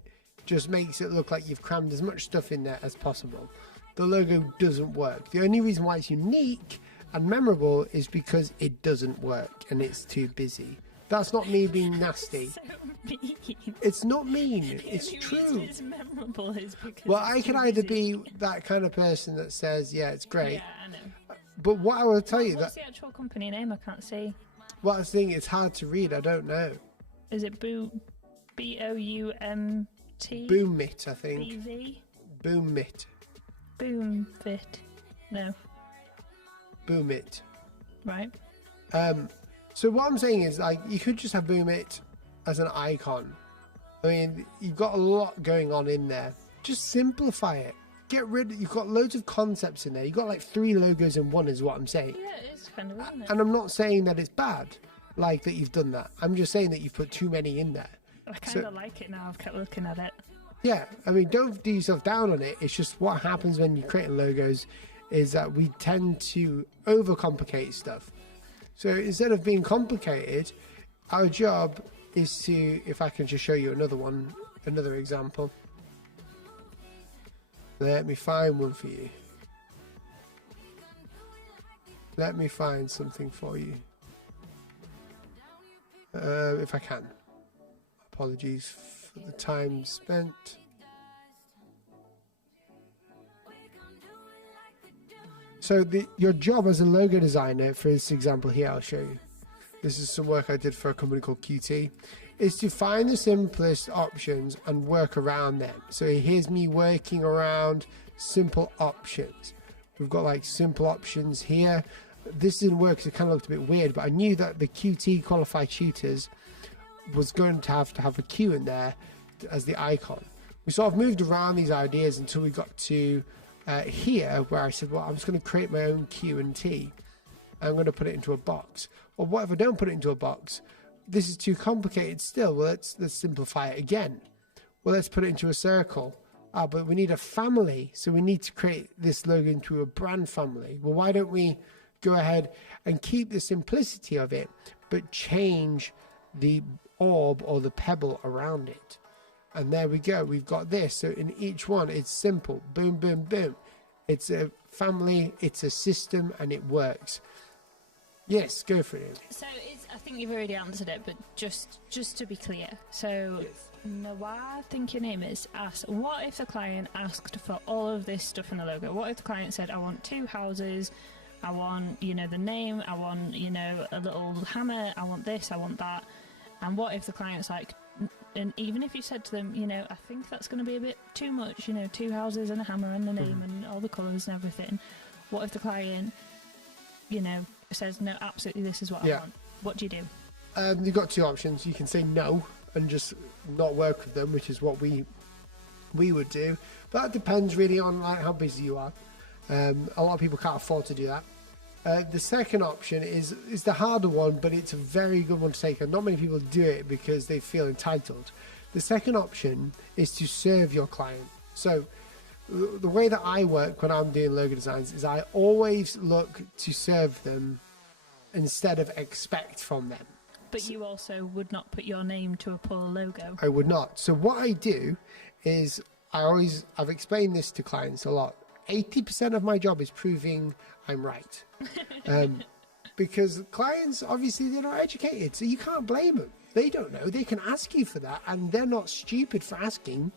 just makes it look like you've crammed as much stuff in there as possible. The logo doesn't work. The only reason why it's unique and memorable is because it doesn't work and it's too busy. That's not me being nasty. So mean. It's not mean. It's true. It's memorable is because well, I can either be that kind of person that says, yeah, it's great. Yeah, I know. But what I will tell you What's the actual company name? I can't see. Well, I think it's hard to read. I don't know. Is it B-O-U-M-T? Boomit, I think. B-V? Boomit. Boomfit. No. Boomit. Right. So what I'm saying is, like, you could just have Boomit as an icon. I mean, you've got a lot going on in there. Just simplify it. You've got loads of concepts in there. You've got like 3 logos in one is what I'm saying. Yeah, it is kind of, isn't it? And I'm not saying that it's bad, like that you've done that. I'm just saying that you've put too many in there. I kind of like it now. I've kept looking at it. Yeah, I mean, don't do yourself down on it. It's just what happens when you're creating logos is that we tend to overcomplicate stuff. So instead of being complicated, our job is to, if I can just show you another example. Let me find one for you. Let me find something for you. If I can. Apologies for the time spent. So your job as a logo designer, for this example here, I'll show you. This is some work I did for a company called QT. Is to find the simplest options and work around them. So here's me working around simple options. We've got like simple options here. This didn't work because it kind of looked a bit weird, but I knew that the QT qualified tutors was going to have a Q in there as the icon. We sort of moved around these ideas until we got to here, where I said, well, I'm just going to create my own Q and T. I'm going to put it into a box. Well, what if I don't put it into a box? This is too complicated still. Well, let's simplify it again. Well, let's put it into a circle. But we need a family, so we need to create this logo into a brand family. Well, why don't we go ahead and keep the simplicity of it, but change the orb or the pebble around it? And there we go. We've got this. So in each one, it's simple. Boom, boom, boom. It's a family, it's a system, and it works. Yes, go for it. So I think you've already answered it, but just to be clear. So yes. Noah, I think your name is, asked, what if the client asked for all of this stuff in the logo? What if the client said, I want 2 houses, I want, the name, I want, a little hammer, I want this, I want that. And what if the client's like, and even if you said to them, I think that's going to be a bit too much, 2 houses and a hammer and the name and all the colours and everything. What if the client, says, no, absolutely, this is what I want? What do you do? You've got 2 options. You can say no and just not work with them, which is what we would do. But that depends really on like how busy you are. A lot of people can't afford to do that. The second option is the harder one, but it's a very good one to take, and not many people do it because they feel entitled. The second option is to serve your client. So the way that I work when I'm doing logo designs is I always look to serve them instead of expect from them. But you also would not put your name to a poor logo. I would not. So what I do is I've explained this to clients a lot. 80% of my job is proving I'm right. Because clients, obviously, they're not educated, so you can't blame them. They don't know. They can ask you for that, and they're not stupid for asking.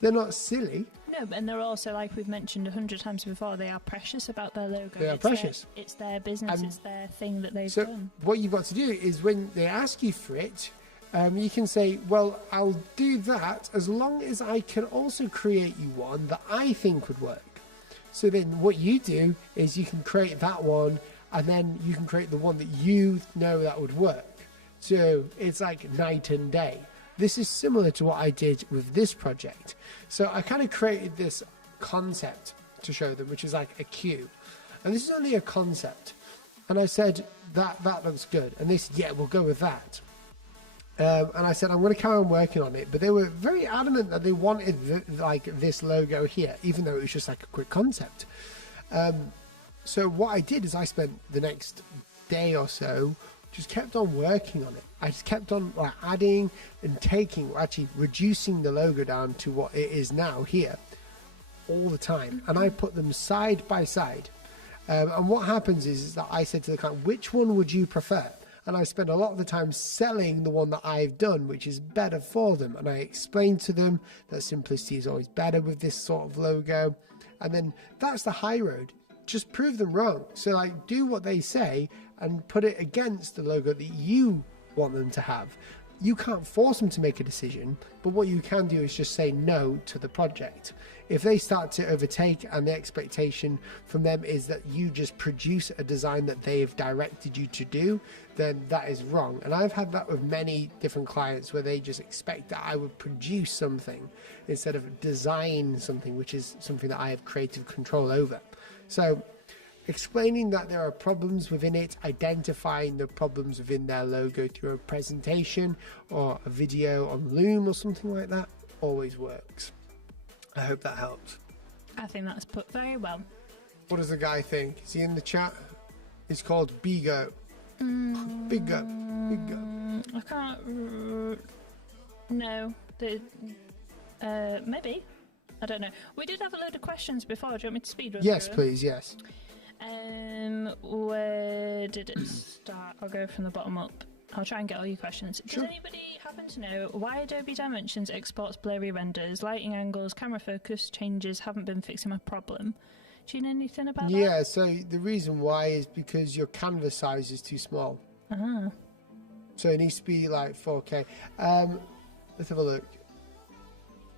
They're not silly. No, and they're also, like we've mentioned 100 times before, they are precious about their logo. They are precious. It's their business, it's their thing that they've done. So what you've got to do is when they ask you for it, you can say, well, I'll do that as long as I can also create you one that I think would work. So then what you do is you can create that one, and then you can create the one that you know that would work. So it's like night and day. This is similar to what I did with this project. So I kind of created this concept to show them, which is like a queue. And this is only a concept. And I said, that looks good. And they said, yeah, we'll go with that. And I said, I'm going to carry on working on it. But they were very adamant that they wanted this logo here, even though it was just like a quick concept. So what I did is I spent the next day or so just kept on working on it. I just kept on adding and actually reducing the logo down to what it is now here all the time. And I put them side by side. And what happens is that I said to the client, which one would you prefer? And I spend a lot of the time selling the one that I've done, which is better for them. And I explained to them that simplicity is always better with this sort of logo. And then that's the high road. just prove them wrong. So like do what they say and put it against the logo that you want them to have. You can't force them to make a decision, but what you can do is just say no to the project. If they start to overtake and the expectation from them is that you just produce a design that they have directed you to do, then that is wrong. And I've had that with many different clients where they just expect that I would produce something instead of design something, which is something that I have creative control over. So explaining that there are problems within it, identifying the problems within their logo through a presentation or a video on Loom or something like that always works. I hope that helps. I think that's put very well. What does the guy think? Is he in the chat? It's called Bigo. Bigo. I can't... No. Maybe. I don't know. We did have a load of questions before. Do you want me to speed run Yes, through please, yes. Where did it start? I'll go from the bottom up. I'll try and get all your questions. Sure. Does anybody happen to know why Adobe Dimensions exports blurry renders, lighting angles, camera focus changes haven't been fixing my problem? Do you know anything about that? Yeah, so the reason why is because your canvas size is too small. Ah. So it needs to be like 4K. Let's have a look.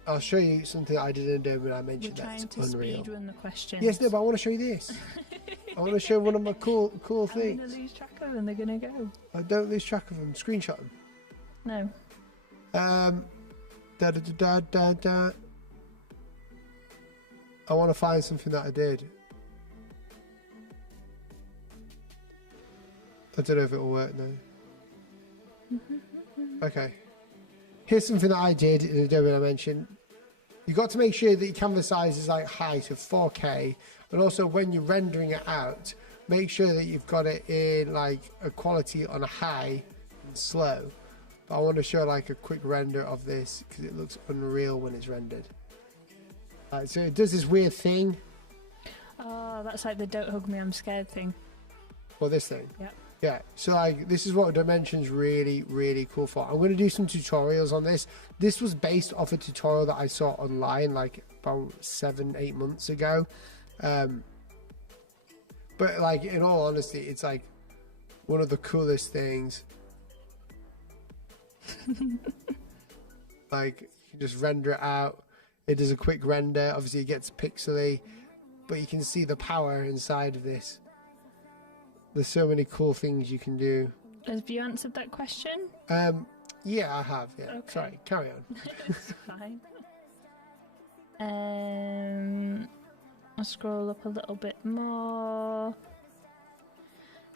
I'll show you something I did in Adobe and I mentioned that it's unreal. We're trying to speedrun the questions. Yes, no, but I want to show you this. I want to show one of my cool things. I'm going to lose track of them. They're going to go. I don't lose track of them. Screenshot them. No. I want to find something that I did. I don't know if it'll work now. Okay. Here's something that I did in Adobe Dimension. You've got to make sure that your canvas size is like high, so 4K. But also when you're rendering it out, make sure that you've got it in like a quality on a high and slow. But I want to show like a quick render of this because it looks unreal when it's rendered. So it does this weird thing. Oh, that's like the don't hug me, I'm scared thing. Well, this thing. Yep. Yeah, so like this is what Dimension's really cool for. I'm going to do some tutorials on this. This was based off a tutorial that I saw online like about 7-8 months ago. But like in all honesty, it's like one of the coolest things. Like you can just render it out. It does a quick render. Obviously it gets pixely, but you can see the power inside of this. There's so many cool things you can do. Have you answered that question? Yeah, I have. Yeah. Okay. Sorry, carry on. It's fine. I'll scroll up a little bit more.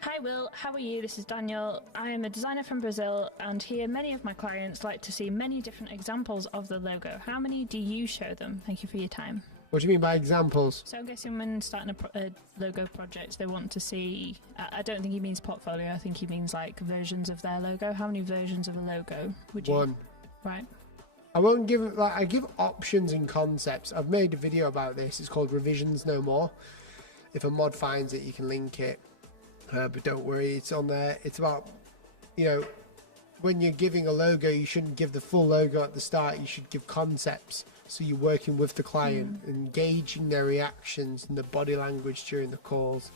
Hi Will, how are you? This is Daniel. I am a designer from Brazil, and here many of my clients like to see many different examples of the logo. How many do you show them? Thank you for your time. What do you mean by examples? So I'm guessing when starting a logo project, they want to see... I don't think he means portfolio. I think he means like versions of their logo. How many versions of a logo would you... One. Right. I won't give... like I give options and concepts. I've made a video about this. It's called Revisions No More. If a mod finds it, you can link it. But don't worry, it's on there. It's about, you know, when you're giving a logo, you shouldn't give the full logo at the start. You should give concepts. So you're working with the client, engaging their reactions and the body language during the calls.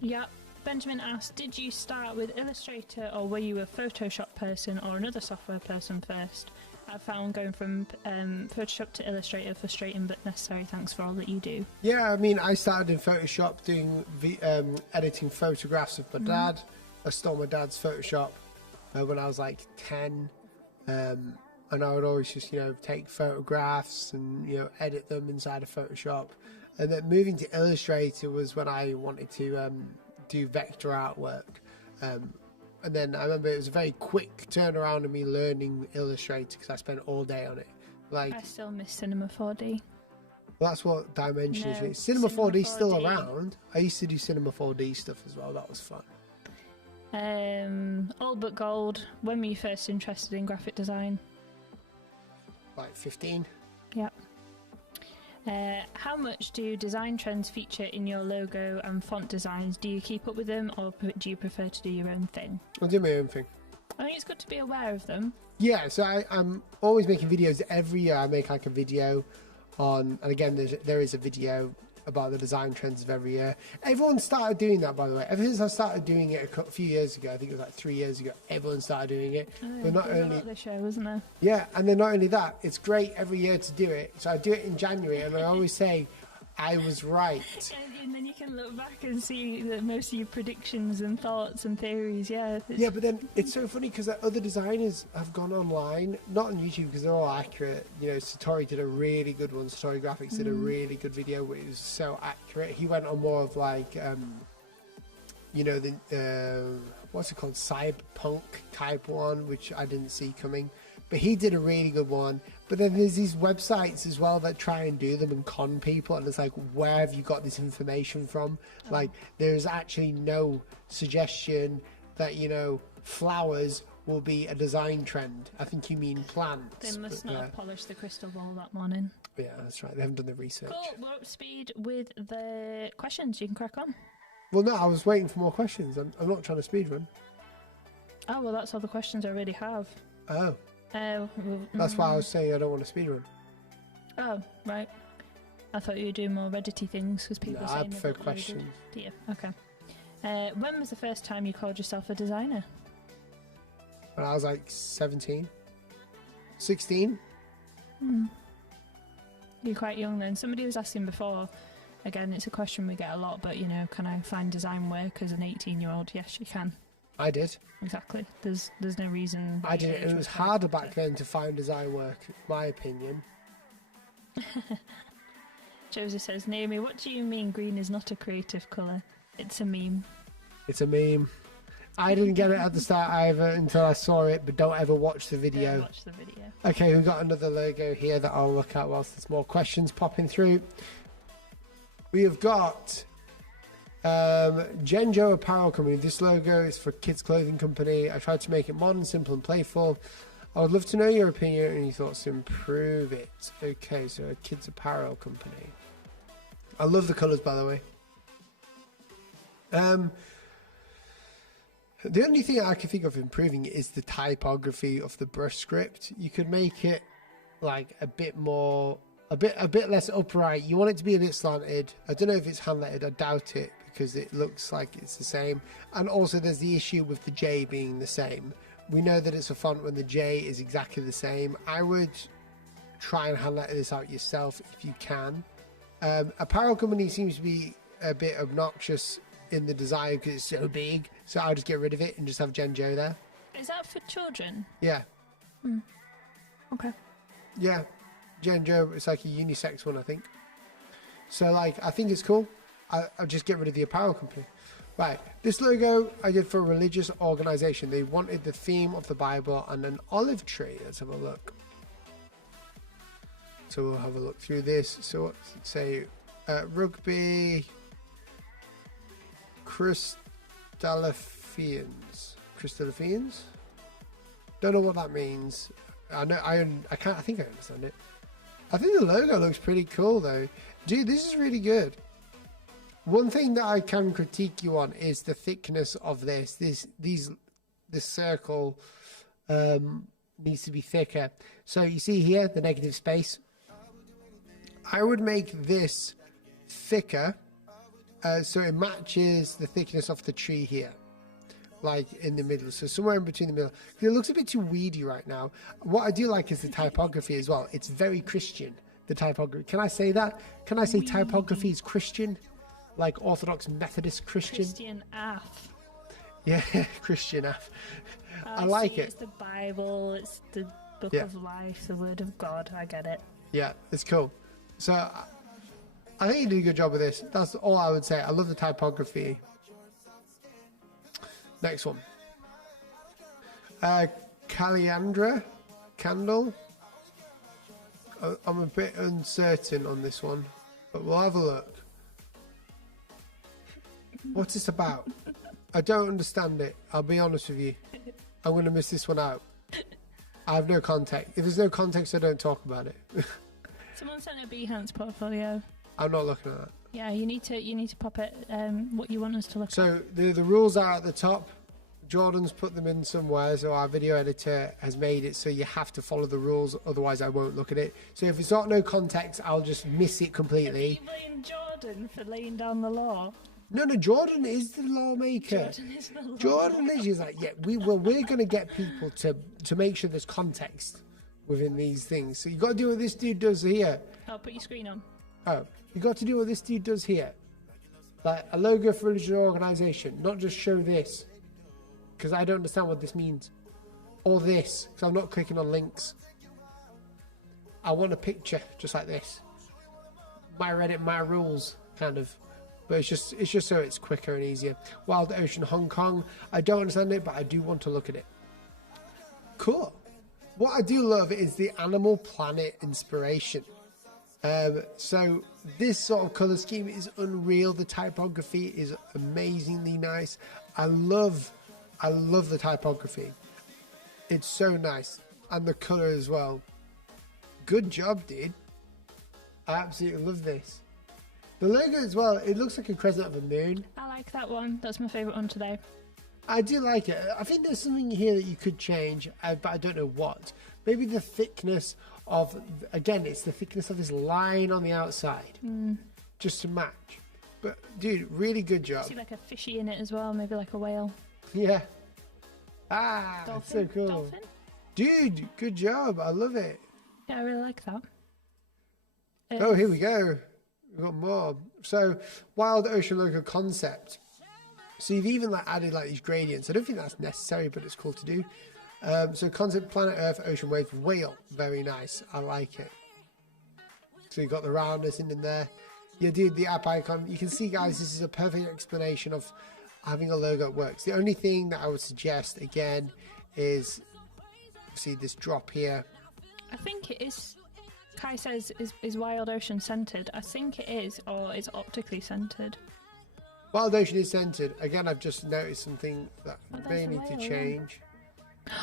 Yeah. Benjamin asked, did you start with Illustrator or were you a Photoshop person or another software person first? I found going from Photoshop to Illustrator frustrating but necessary. Thanks for all that you do. Yeah, I mean, I started in Photoshop doing editing photographs of my dad. I stole my dad's Photoshop when I was like 10. And I would always just, you know, take photographs and, you know, edit them inside of Photoshop. And then moving to Illustrator was when I wanted to do vector artwork. And then I remember it was a very quick turnaround of me learning Illustrator because I spent all day on it. Like, I still miss Cinema 4D. Well, that's what Dimension is. Cinema 4D is still around. I used to do Cinema 4D stuff as well. That was fun. All but gold. When were you first interested in graphic design? Like 15. Yep. How much do design trends feature in your logo and font designs? Do you keep up with them or do you prefer to do your own thing? I do my own thing. I think it's good to be aware of them. Yeah, so I'm always making videos. Every year I make like a video on, and again, there is a video about the design trends of every year. Everyone started doing that, by the way. Ever since I started doing it a few years ago, I think it was like 3 years ago, everyone started doing it. But not only the show, wasn't there? Yeah, and then not only that, it's great every year to do it. So I do it in January, and I always say I was right. And then you can look back and see that most of your predictions and thoughts and theories, Yeah, but then it's so funny because other designers have gone online, not on YouTube because they're all accurate. You know, Satori did a really good one. Satori Graphics did a really good video where it was so accurate. He went on more of like, you know, the what's it called, cyberpunk type one, which I didn't see coming. But he did a really good one. But then there's these websites as well that try and do them and con people. And it's like, where have you got this information from? Oh. Like, there's actually no suggestion that, you know, flowers will be a design trend. I think you mean plants. They must not have polished the crystal ball that morning. Yeah, that's right. They haven't done the research. Cool. We're up to speed with the questions. You can crack on. Well, no, I was waiting for more questions. I'm not trying to speed run. Oh, well, that's all the questions I already have. Oh. That's why I was saying I don't want to speedrun. Oh, right. I thought you were doing more Reddity things because people are saying I prefer questions. Do you? Okay. When was the first time you called yourself a designer? When I was like 17. 16. You're quite young then. Somebody was asking before, again, it's a question we get a lot, but, you know, can I find design work as an 18-year-old? Yes, you can. I did. Exactly. There's no reason. I did it. It was harder back then to find design work, in my opinion. Josie says, Naomi, what do you mean green is not a creative colour? It's a meme. It's a meme. I didn't get it at the start either until I saw it, but don't ever watch the video. Don't watch the video. Okay, we've got another logo here that I'll look at whilst there's more questions popping through. We have got Genjo Apparel Company. This logo is for kids clothing company. I tried to make it modern, simple and playful. I would love to know your opinion and your thoughts to improve it. Okay, so a kids apparel company. I love the colours, by the way. The only thing I can think of improving is the typography of the brush script. You could make it like a bit more, a bit less upright. You want it to be a bit slanted. I don't know if it's hand lettered. I doubt it because it looks like it's the same. And also there's the issue with the J being the same. We know that it's a font when the J is exactly the same. I would try and hand letter this out yourself if you can. Apparel company seems to be a bit obnoxious in the design because it's so big, so I'll just get rid of it and just have Genjo there. Is that for children? Yeah. Okay. Yeah, Genjo, it's like a unisex one, I think. So, like, I think it's cool. I'll just get rid of the apparel company. Right, this logo I did for a religious organization. They wanted the theme of the Bible and an olive tree. Let's have a look. So we'll have a look through this. So what's it say? Rugby Crystallophians. Crystallophians? Don't know what that means. I know. I think I understand it. I think the logo looks pretty cool though. Dude, this is really good. One thing that I can critique you on is the thickness of this. This circle needs to be thicker. So you see here the negative space. I would make this thicker so it matches the thickness of the tree here, like in the middle. So somewhere in between the middle. It looks a bit too weedy right now. What I do like is the typography as well. It's very Christian, the typography. Can I say that? Can I say typography is Christian? Like Orthodox Methodist Christian? Christian Af. Yeah, Christian Af. I like it. It's the Bible, it's the book of life, the word of God. I get it. Yeah, it's cool. So I think you did a good job with this. That's all I would say. I love the typography. Next one. Caliandra Candle. I'm a bit uncertain on this one, but we'll have a look. What's this about? I don't understand it. I'll be honest with you. I'm going to miss this one out. I have no context. If there's no context, I don't talk about it. Someone sent a Behance portfolio. I'm not looking at that. Yeah, you need to pop it. What you want us to look at. So the rules are at the top. Jordan's put them in somewhere, so our video editor has made it so you have to follow the rules, otherwise I won't look at it. So if it's got no context, I'll just miss it completely. Are you blaming Jordan for laying down the law? No, Jordan is the lawmaker. Jordan is. He's like, yeah, we're going to get people to make sure there's context within these things. So you got to do what this dude does here. I'll put your screen on. Oh, you got to do what this dude does here. Like a logo for a religious organization, not just show this. Because I don't understand what this means. Or this, because I'm not clicking on links. I want a picture, just like this. My Reddit, my rules, kind of. But it's just so it's quicker and easier. Wild Ocean Hong Kong. I don't understand it, but I do want to look at it. Cool. What I do love is the Animal Planet inspiration. So this sort of color scheme is unreal. The typography is amazingly nice. I love the typography. It's so nice. And the color as well. Good job, dude. I absolutely love this. The logo as well, it looks like a crescent of a moon. I like that one. That's my favourite one today. I do like it. I think there's something here that you could change, but I don't know what. Maybe the thickness of, again, it's the thickness of this line on the outside. Just to match. But, dude, really good job. I see like a fishy in it as well, maybe like a whale. Yeah. Ah, Dolphin? That's so cool. Dolphin? Dude, good job. I love it. Yeah, I really like that. Oh, here we go. We've got more. So, Wild Ocean logo concept. So you've even added these gradients. I don't think that's necessary, but it's cool to do. So concept: planet Earth, ocean waves, whale. Very nice. I like it. So you've got the roundness in there. Yeah, dude, the app icon. You can see, guys, this is a perfect explanation of having a logo that works. The only thing that I would suggest again is see this drop here. I think it is. Kai says is Wild Ocean centered. I think it is, or it's optically centered. Wild Ocean is centered. Again, I've just noticed something that may need to change.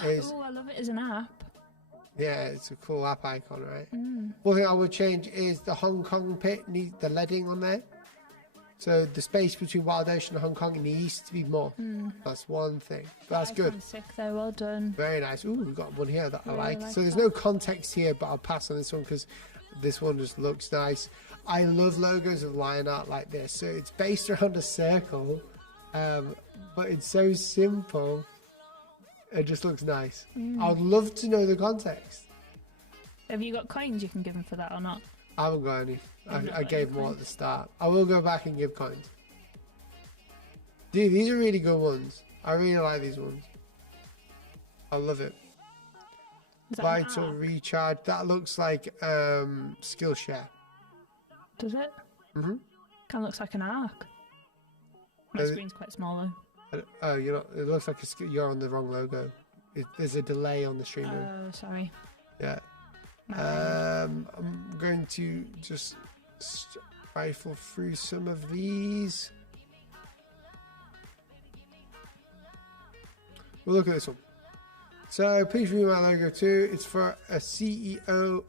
Oh, I love it as an app. Yeah, it's a cool app icon, right? One thing I would change is the Hong Kong pit needs the leading on there. So the space between Wild Ocean and Hong Kong needs to be more. That's one thing. But that's good. Sick though, well done. Very nice. Ooh, we've got one here that I like. So there's that. no context here, but I'll pass on this one because this one just looks nice. I love logos of line art like this. So it's based around a circle, but it's so simple. It just looks nice. I would love to know the context. Have you got coins you can give them for that or not? I haven't got any. I gave more at the start. I will go back and give coins. Dude, these are really good ones. I really like these ones. I love it. Vital Recharge. That looks like Skillshare. Does it? Mm-hmm. Kind of looks like an arc. My screen's quite small though. Oh, you're not. It looks like you're on the wrong logo. There's a delay on the stream. Oh, sorry. Yeah. I'm going to just rifle through some of these. We'll look at this one. So please view my logo too. It's for a an SEO,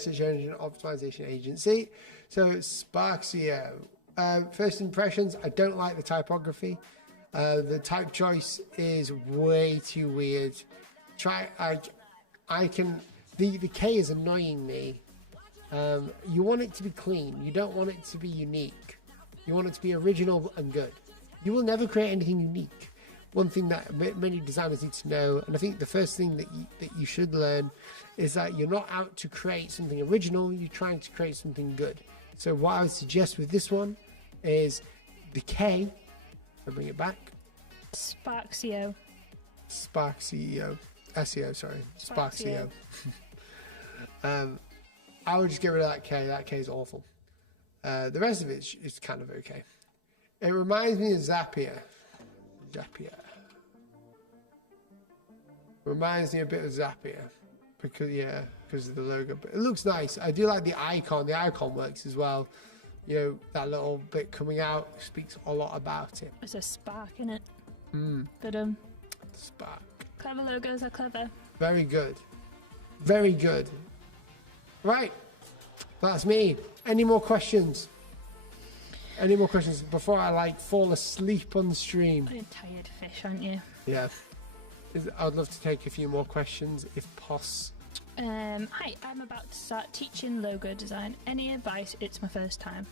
search engine optimization agency. So it's Spark SEO. First impressions, I don't like the typography. The type choice is way too weird. The K is annoying me. You want it to be clean. You don't want it to be unique. You want it to be original and good. You will never create anything unique. One thing that many designers need to know, and I think the first thing that you should learn, is that you're not out to create something original. You're trying to create something good. So what I would suggest with this one is the K. I'll bring it back. Spark SEO. Spark CEO. SEO, sorry. Spark SEO. I would just get rid of that K. That K is awful. The rest of it is kind of okay. It reminds me of Zapier. Reminds me a bit of Zapier. Because of the logo. But it looks nice. I do like the icon. The icon works as well. You know, that little bit coming out speaks a lot about it. There's a spark in it. But Spark. Clever logos are clever. Very good. Very good. Right. That's me. Any more questions? Any more questions before I fall asleep on the stream? You're a tired fish, aren't you? Yeah. I'd love to take a few more questions if possible. Hi, I'm about to start teaching logo design. Any advice? It's my first time.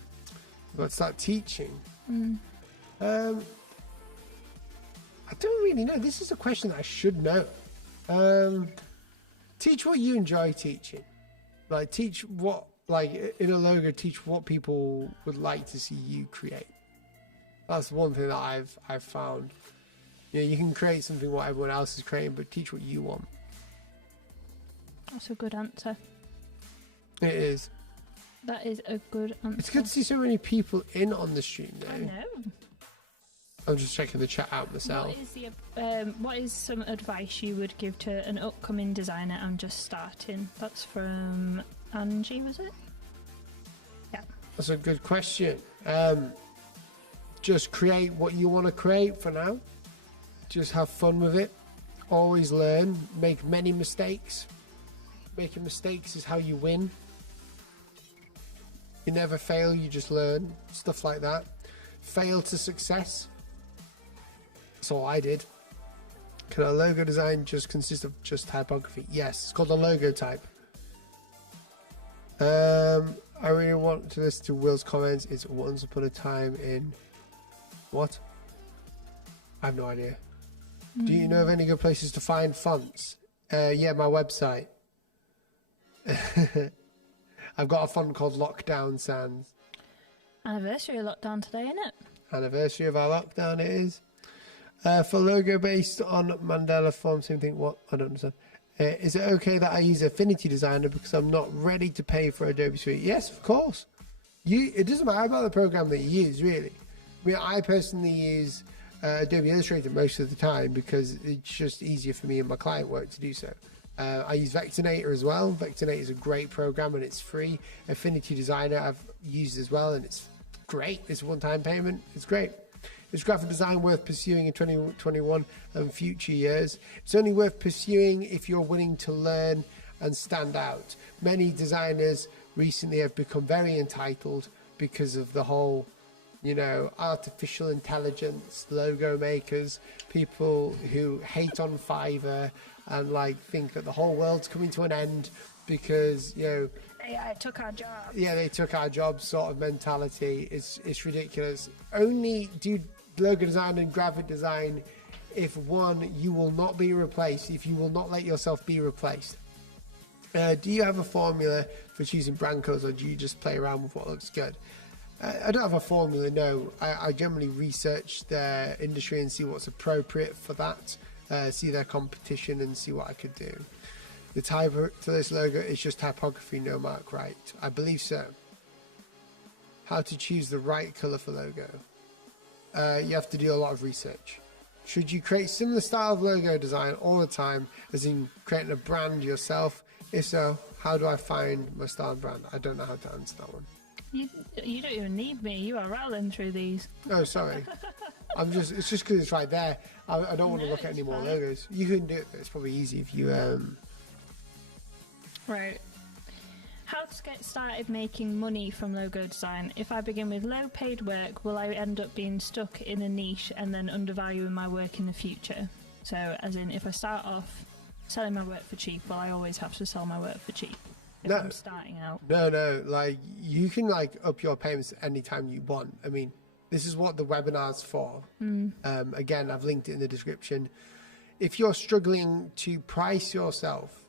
About to start teaching? I don't really know. This is a question that I should know. Teach what you enjoy teaching. Teach what, in a logo, teach what people would like to see you create. That's one thing that I've found. You can create something what everyone else is creating, but teach what you want. That's a good answer. It is. That is a good answer. It's good to see so many people in on the stream, though. I know. I'm just checking the chat out myself. What is some advice you would give to an upcoming designer and just starting? That's from Angie, was it? Yeah. That's a good question. Just create what you want to create for now. Just have fun with it. Always learn. Make many mistakes. Making mistakes is how you win. You never fail, you just learn. Stuff like that. Fail to success. That's all I did. Can a logo design just consist of just typography? Yes, it's called a logo type. I really want to listen to Will's comments. It's once upon a time in... What? I have no idea. Do you know of any good places to find fonts? Yeah, my website. I've got a font called Lockdown Sans. Anniversary of lockdown today, isn't it? Anniversary of our lockdown, it is. For logo based on Mandela form, same thing. What? I don't understand. Is it okay that I use Affinity Designer because I'm not ready to pay for Adobe Suite? Yes, of course. It doesn't matter about the program that you use, really. I mean, I personally use Adobe Illustrator most of the time because it's just easier for me and my client work to do so. I use Vectornator as well. Vectornator is a great program and it's free. Affinity Designer I've used as well and it's great. It's a one-time payment. It's great. Is graphic design worth pursuing in 2021 and future years? It's only worth pursuing if you're willing to learn and stand out. Many designers recently have become very entitled because of the whole, artificial intelligence, logo makers, people who hate on Fiverr and think that the whole world's coming to an end because, AI took our job. Yeah, they took our job sort of mentality. It's ridiculous. Only do logo design and graphic design if, one, you will not be replaced, if you will not let yourself be replaced. Do you have a formula for choosing brand colors or do you just play around with what looks good? I don't have a formula, no. I generally research their industry and see what's appropriate for that, see their competition and see what I could do. The type for this logo is just typography, no mark right. I believe so. How to choose the right color for logo? You have to do a lot of research. Should you create similar style of logo design all the time, as in creating a brand yourself? If so, how do I find my style and brand? I don't know how to answer that one. You don't even need me. You are rattling through these. Oh, sorry. It's just because it's right there. I don't want to look at any more logos. You can do it, but it's probably easy if you... Right. How to get started making money from logo design? If I begin with low paid work, will I end up being stuck in a niche and then undervaluing my work in the future? So, as in, if I start off selling my work for cheap, well, I always have to sell my work for cheap if I'm starting out. No. You can up your payments anytime you want. I mean, this is what the webinar's for. Again, I've linked it in the description. If you're struggling to price yourself,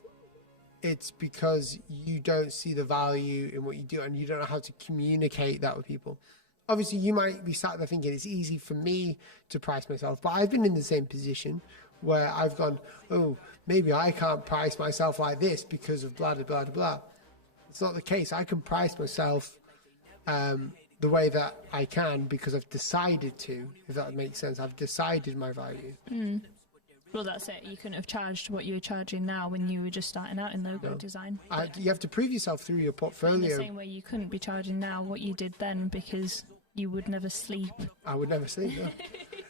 it's because you don't see the value in what you do and you don't know how to communicate that with people. Obviously, you might be sat there thinking it's easy for me to price myself, but I've been in the same position where I've gone, oh, maybe I can't price myself like this because of blah, blah, blah, blah. It's not the case. I can price myself the way that I can because I've decided to, if that makes sense. I've decided my value. Well, that's it. You couldn't have charged what you're charging now when you were just starting out in logo design. You have to prove yourself through your portfolio. In the same way you couldn't be charging now what you did then because you would never sleep. I would never sleep, no.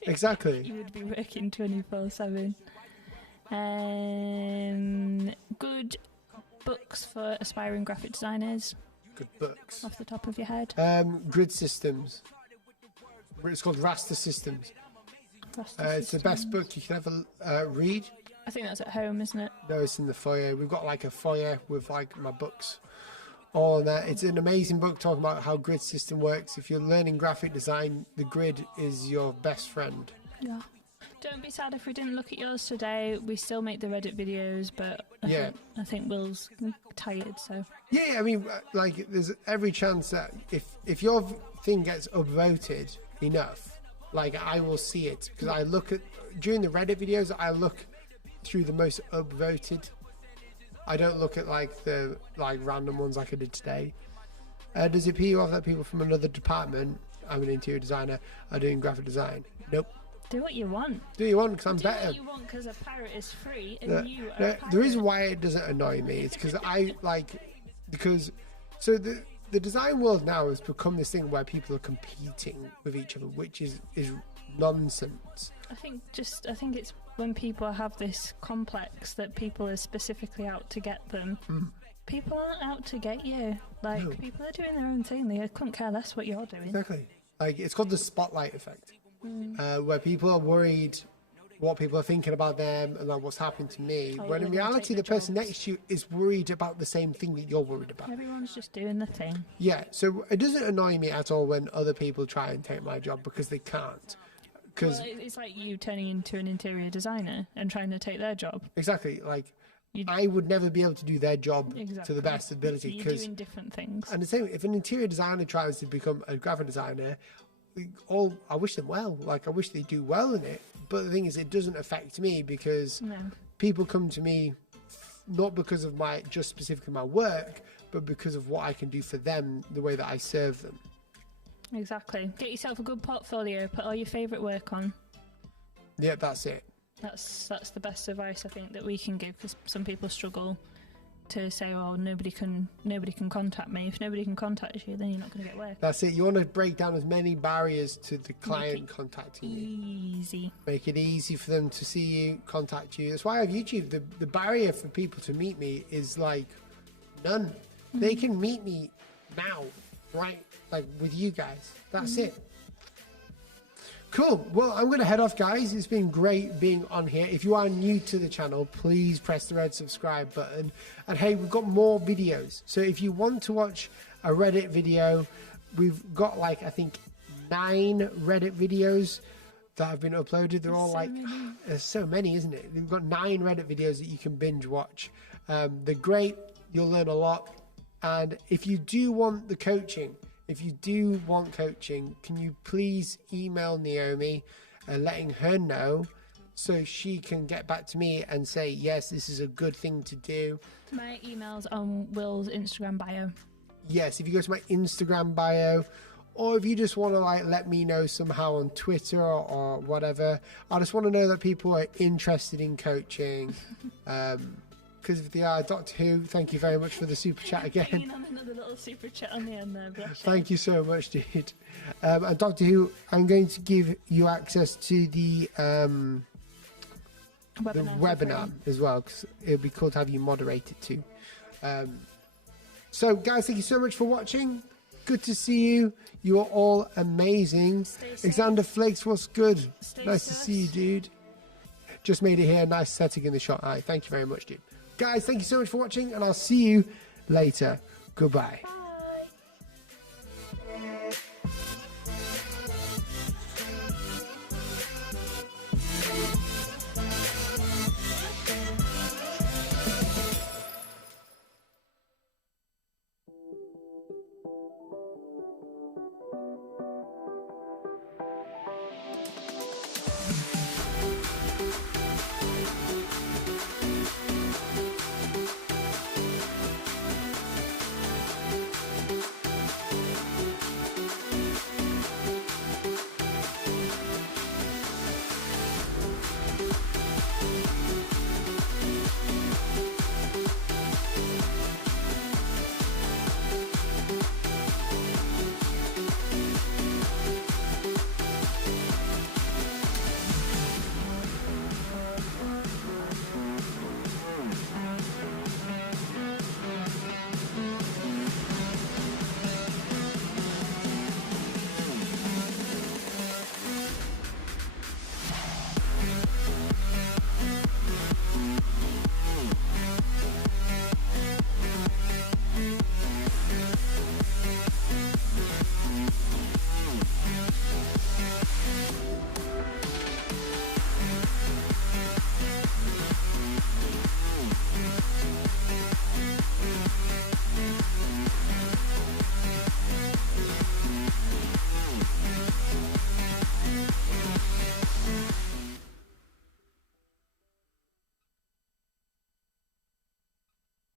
Exactly. You would be working 24/7. Good books for aspiring graphic designers. Good books. Off the top of your head. Grid Systems. It's called Raster Systems. It's the Systems. best book you can ever read. I think that's at home, isn't it? No, it's in the foyer. We've got like a foyer with like my books all on there. It's an amazing book talking about how grid system works. If you're learning graphic design, the grid is your best friend. Yeah. Don't be sad if we didn't look at yours today. We still make the Reddit videos, but I think Will's tired, so... Yeah, I mean, like, there's every chance that if your thing gets upvoted enough, like, I will see it. Because I look at... During the Reddit videos, I look through the most upvoted. I don't look at, like, the random ones like I did today. Does it pee you off that people from another department, I'm an interior designer, are doing graphic design? Nope. Do what you want. Do what you want, because I'm better. Do what you want, because a pirate is free, and you are a pirate. The reason why it doesn't annoy me is because so the design world now has become this thing where people are competing with each other, which is nonsense. I think it's when people have this complex that people are specifically out to get them. People aren't out to get you. Like, no. People are doing their own thing. They couldn't care less what you're doing. Exactly. Like, it's called the spotlight effect. Where people are worried what people are thinking about them and like what's happened to me, when in reality the person next to you is worried about the same thing that you're worried about. Everyone's just doing the thing. Yeah, so it doesn't annoy me at all when other people try and take my job because they can't. Well, it's like you turning into an interior designer and trying to take their job. Exactly, like I would never be able to do their job to the best ability. So you're doing different things. And the same, if an interior designer tries to become a graphic designer, I wish them well. Like, I wish they do well in it. But the thing is, it doesn't affect me because people come to me not because of just specifically my work, but because of what I can do for them, the way that I serve them. Exactly. Get yourself a good portfolio. Put all your favourite work on. Yeah, that's it. That's the best advice I think that we can give, because some people struggle to say, oh, nobody can contact me. If nobody can contact you, then you're not going to get work. That's it. You want to break down as many barriers to the client contacting you. Easy. Make it easy for them to see you, contact you. That's why I have YouTube. The barrier for people to meet me is like none. They can meet me now, right? Like with you guys. That's it. Cool. Well, I'm going to head off, guys. It's been great being on here. If you are new to the channel, please press the red subscribe button. And hey, we've got more videos. So if you want to watch a Reddit video, we've got like, I think 9 Reddit videos that have been uploaded. They're all like, there's so many, isn't it? We've got 9 Reddit videos that you can binge watch. They're great. You'll learn a lot. And if you do want the coaching, can you please email Naomi letting her know so she can get back to me and say, yes, this is a good thing to do. My email's on Will's Instagram bio. Yes, if you go to my Instagram bio, or if you just want to like let me know somehow on Twitter or whatever. I just want to know that people are interested in coaching. Because if they are, Doctor Who, thank you very much for the super chat again. On another little super chat on the end there, bless you. Thank you so much, dude. And Doctor Who, I'm going to give you access to the webinar as well, because it would be cool to have you moderate it too. So, guys, thank you so much for watching. Good to see you. You are all amazing. Alexander Flakes, what's good? Nice to see you, dude. Just made it here. Nice setting in the shot. All right, thank you very much, dude. Guys, thank you so much for watching, and I'll see you later. Goodbye. Bye.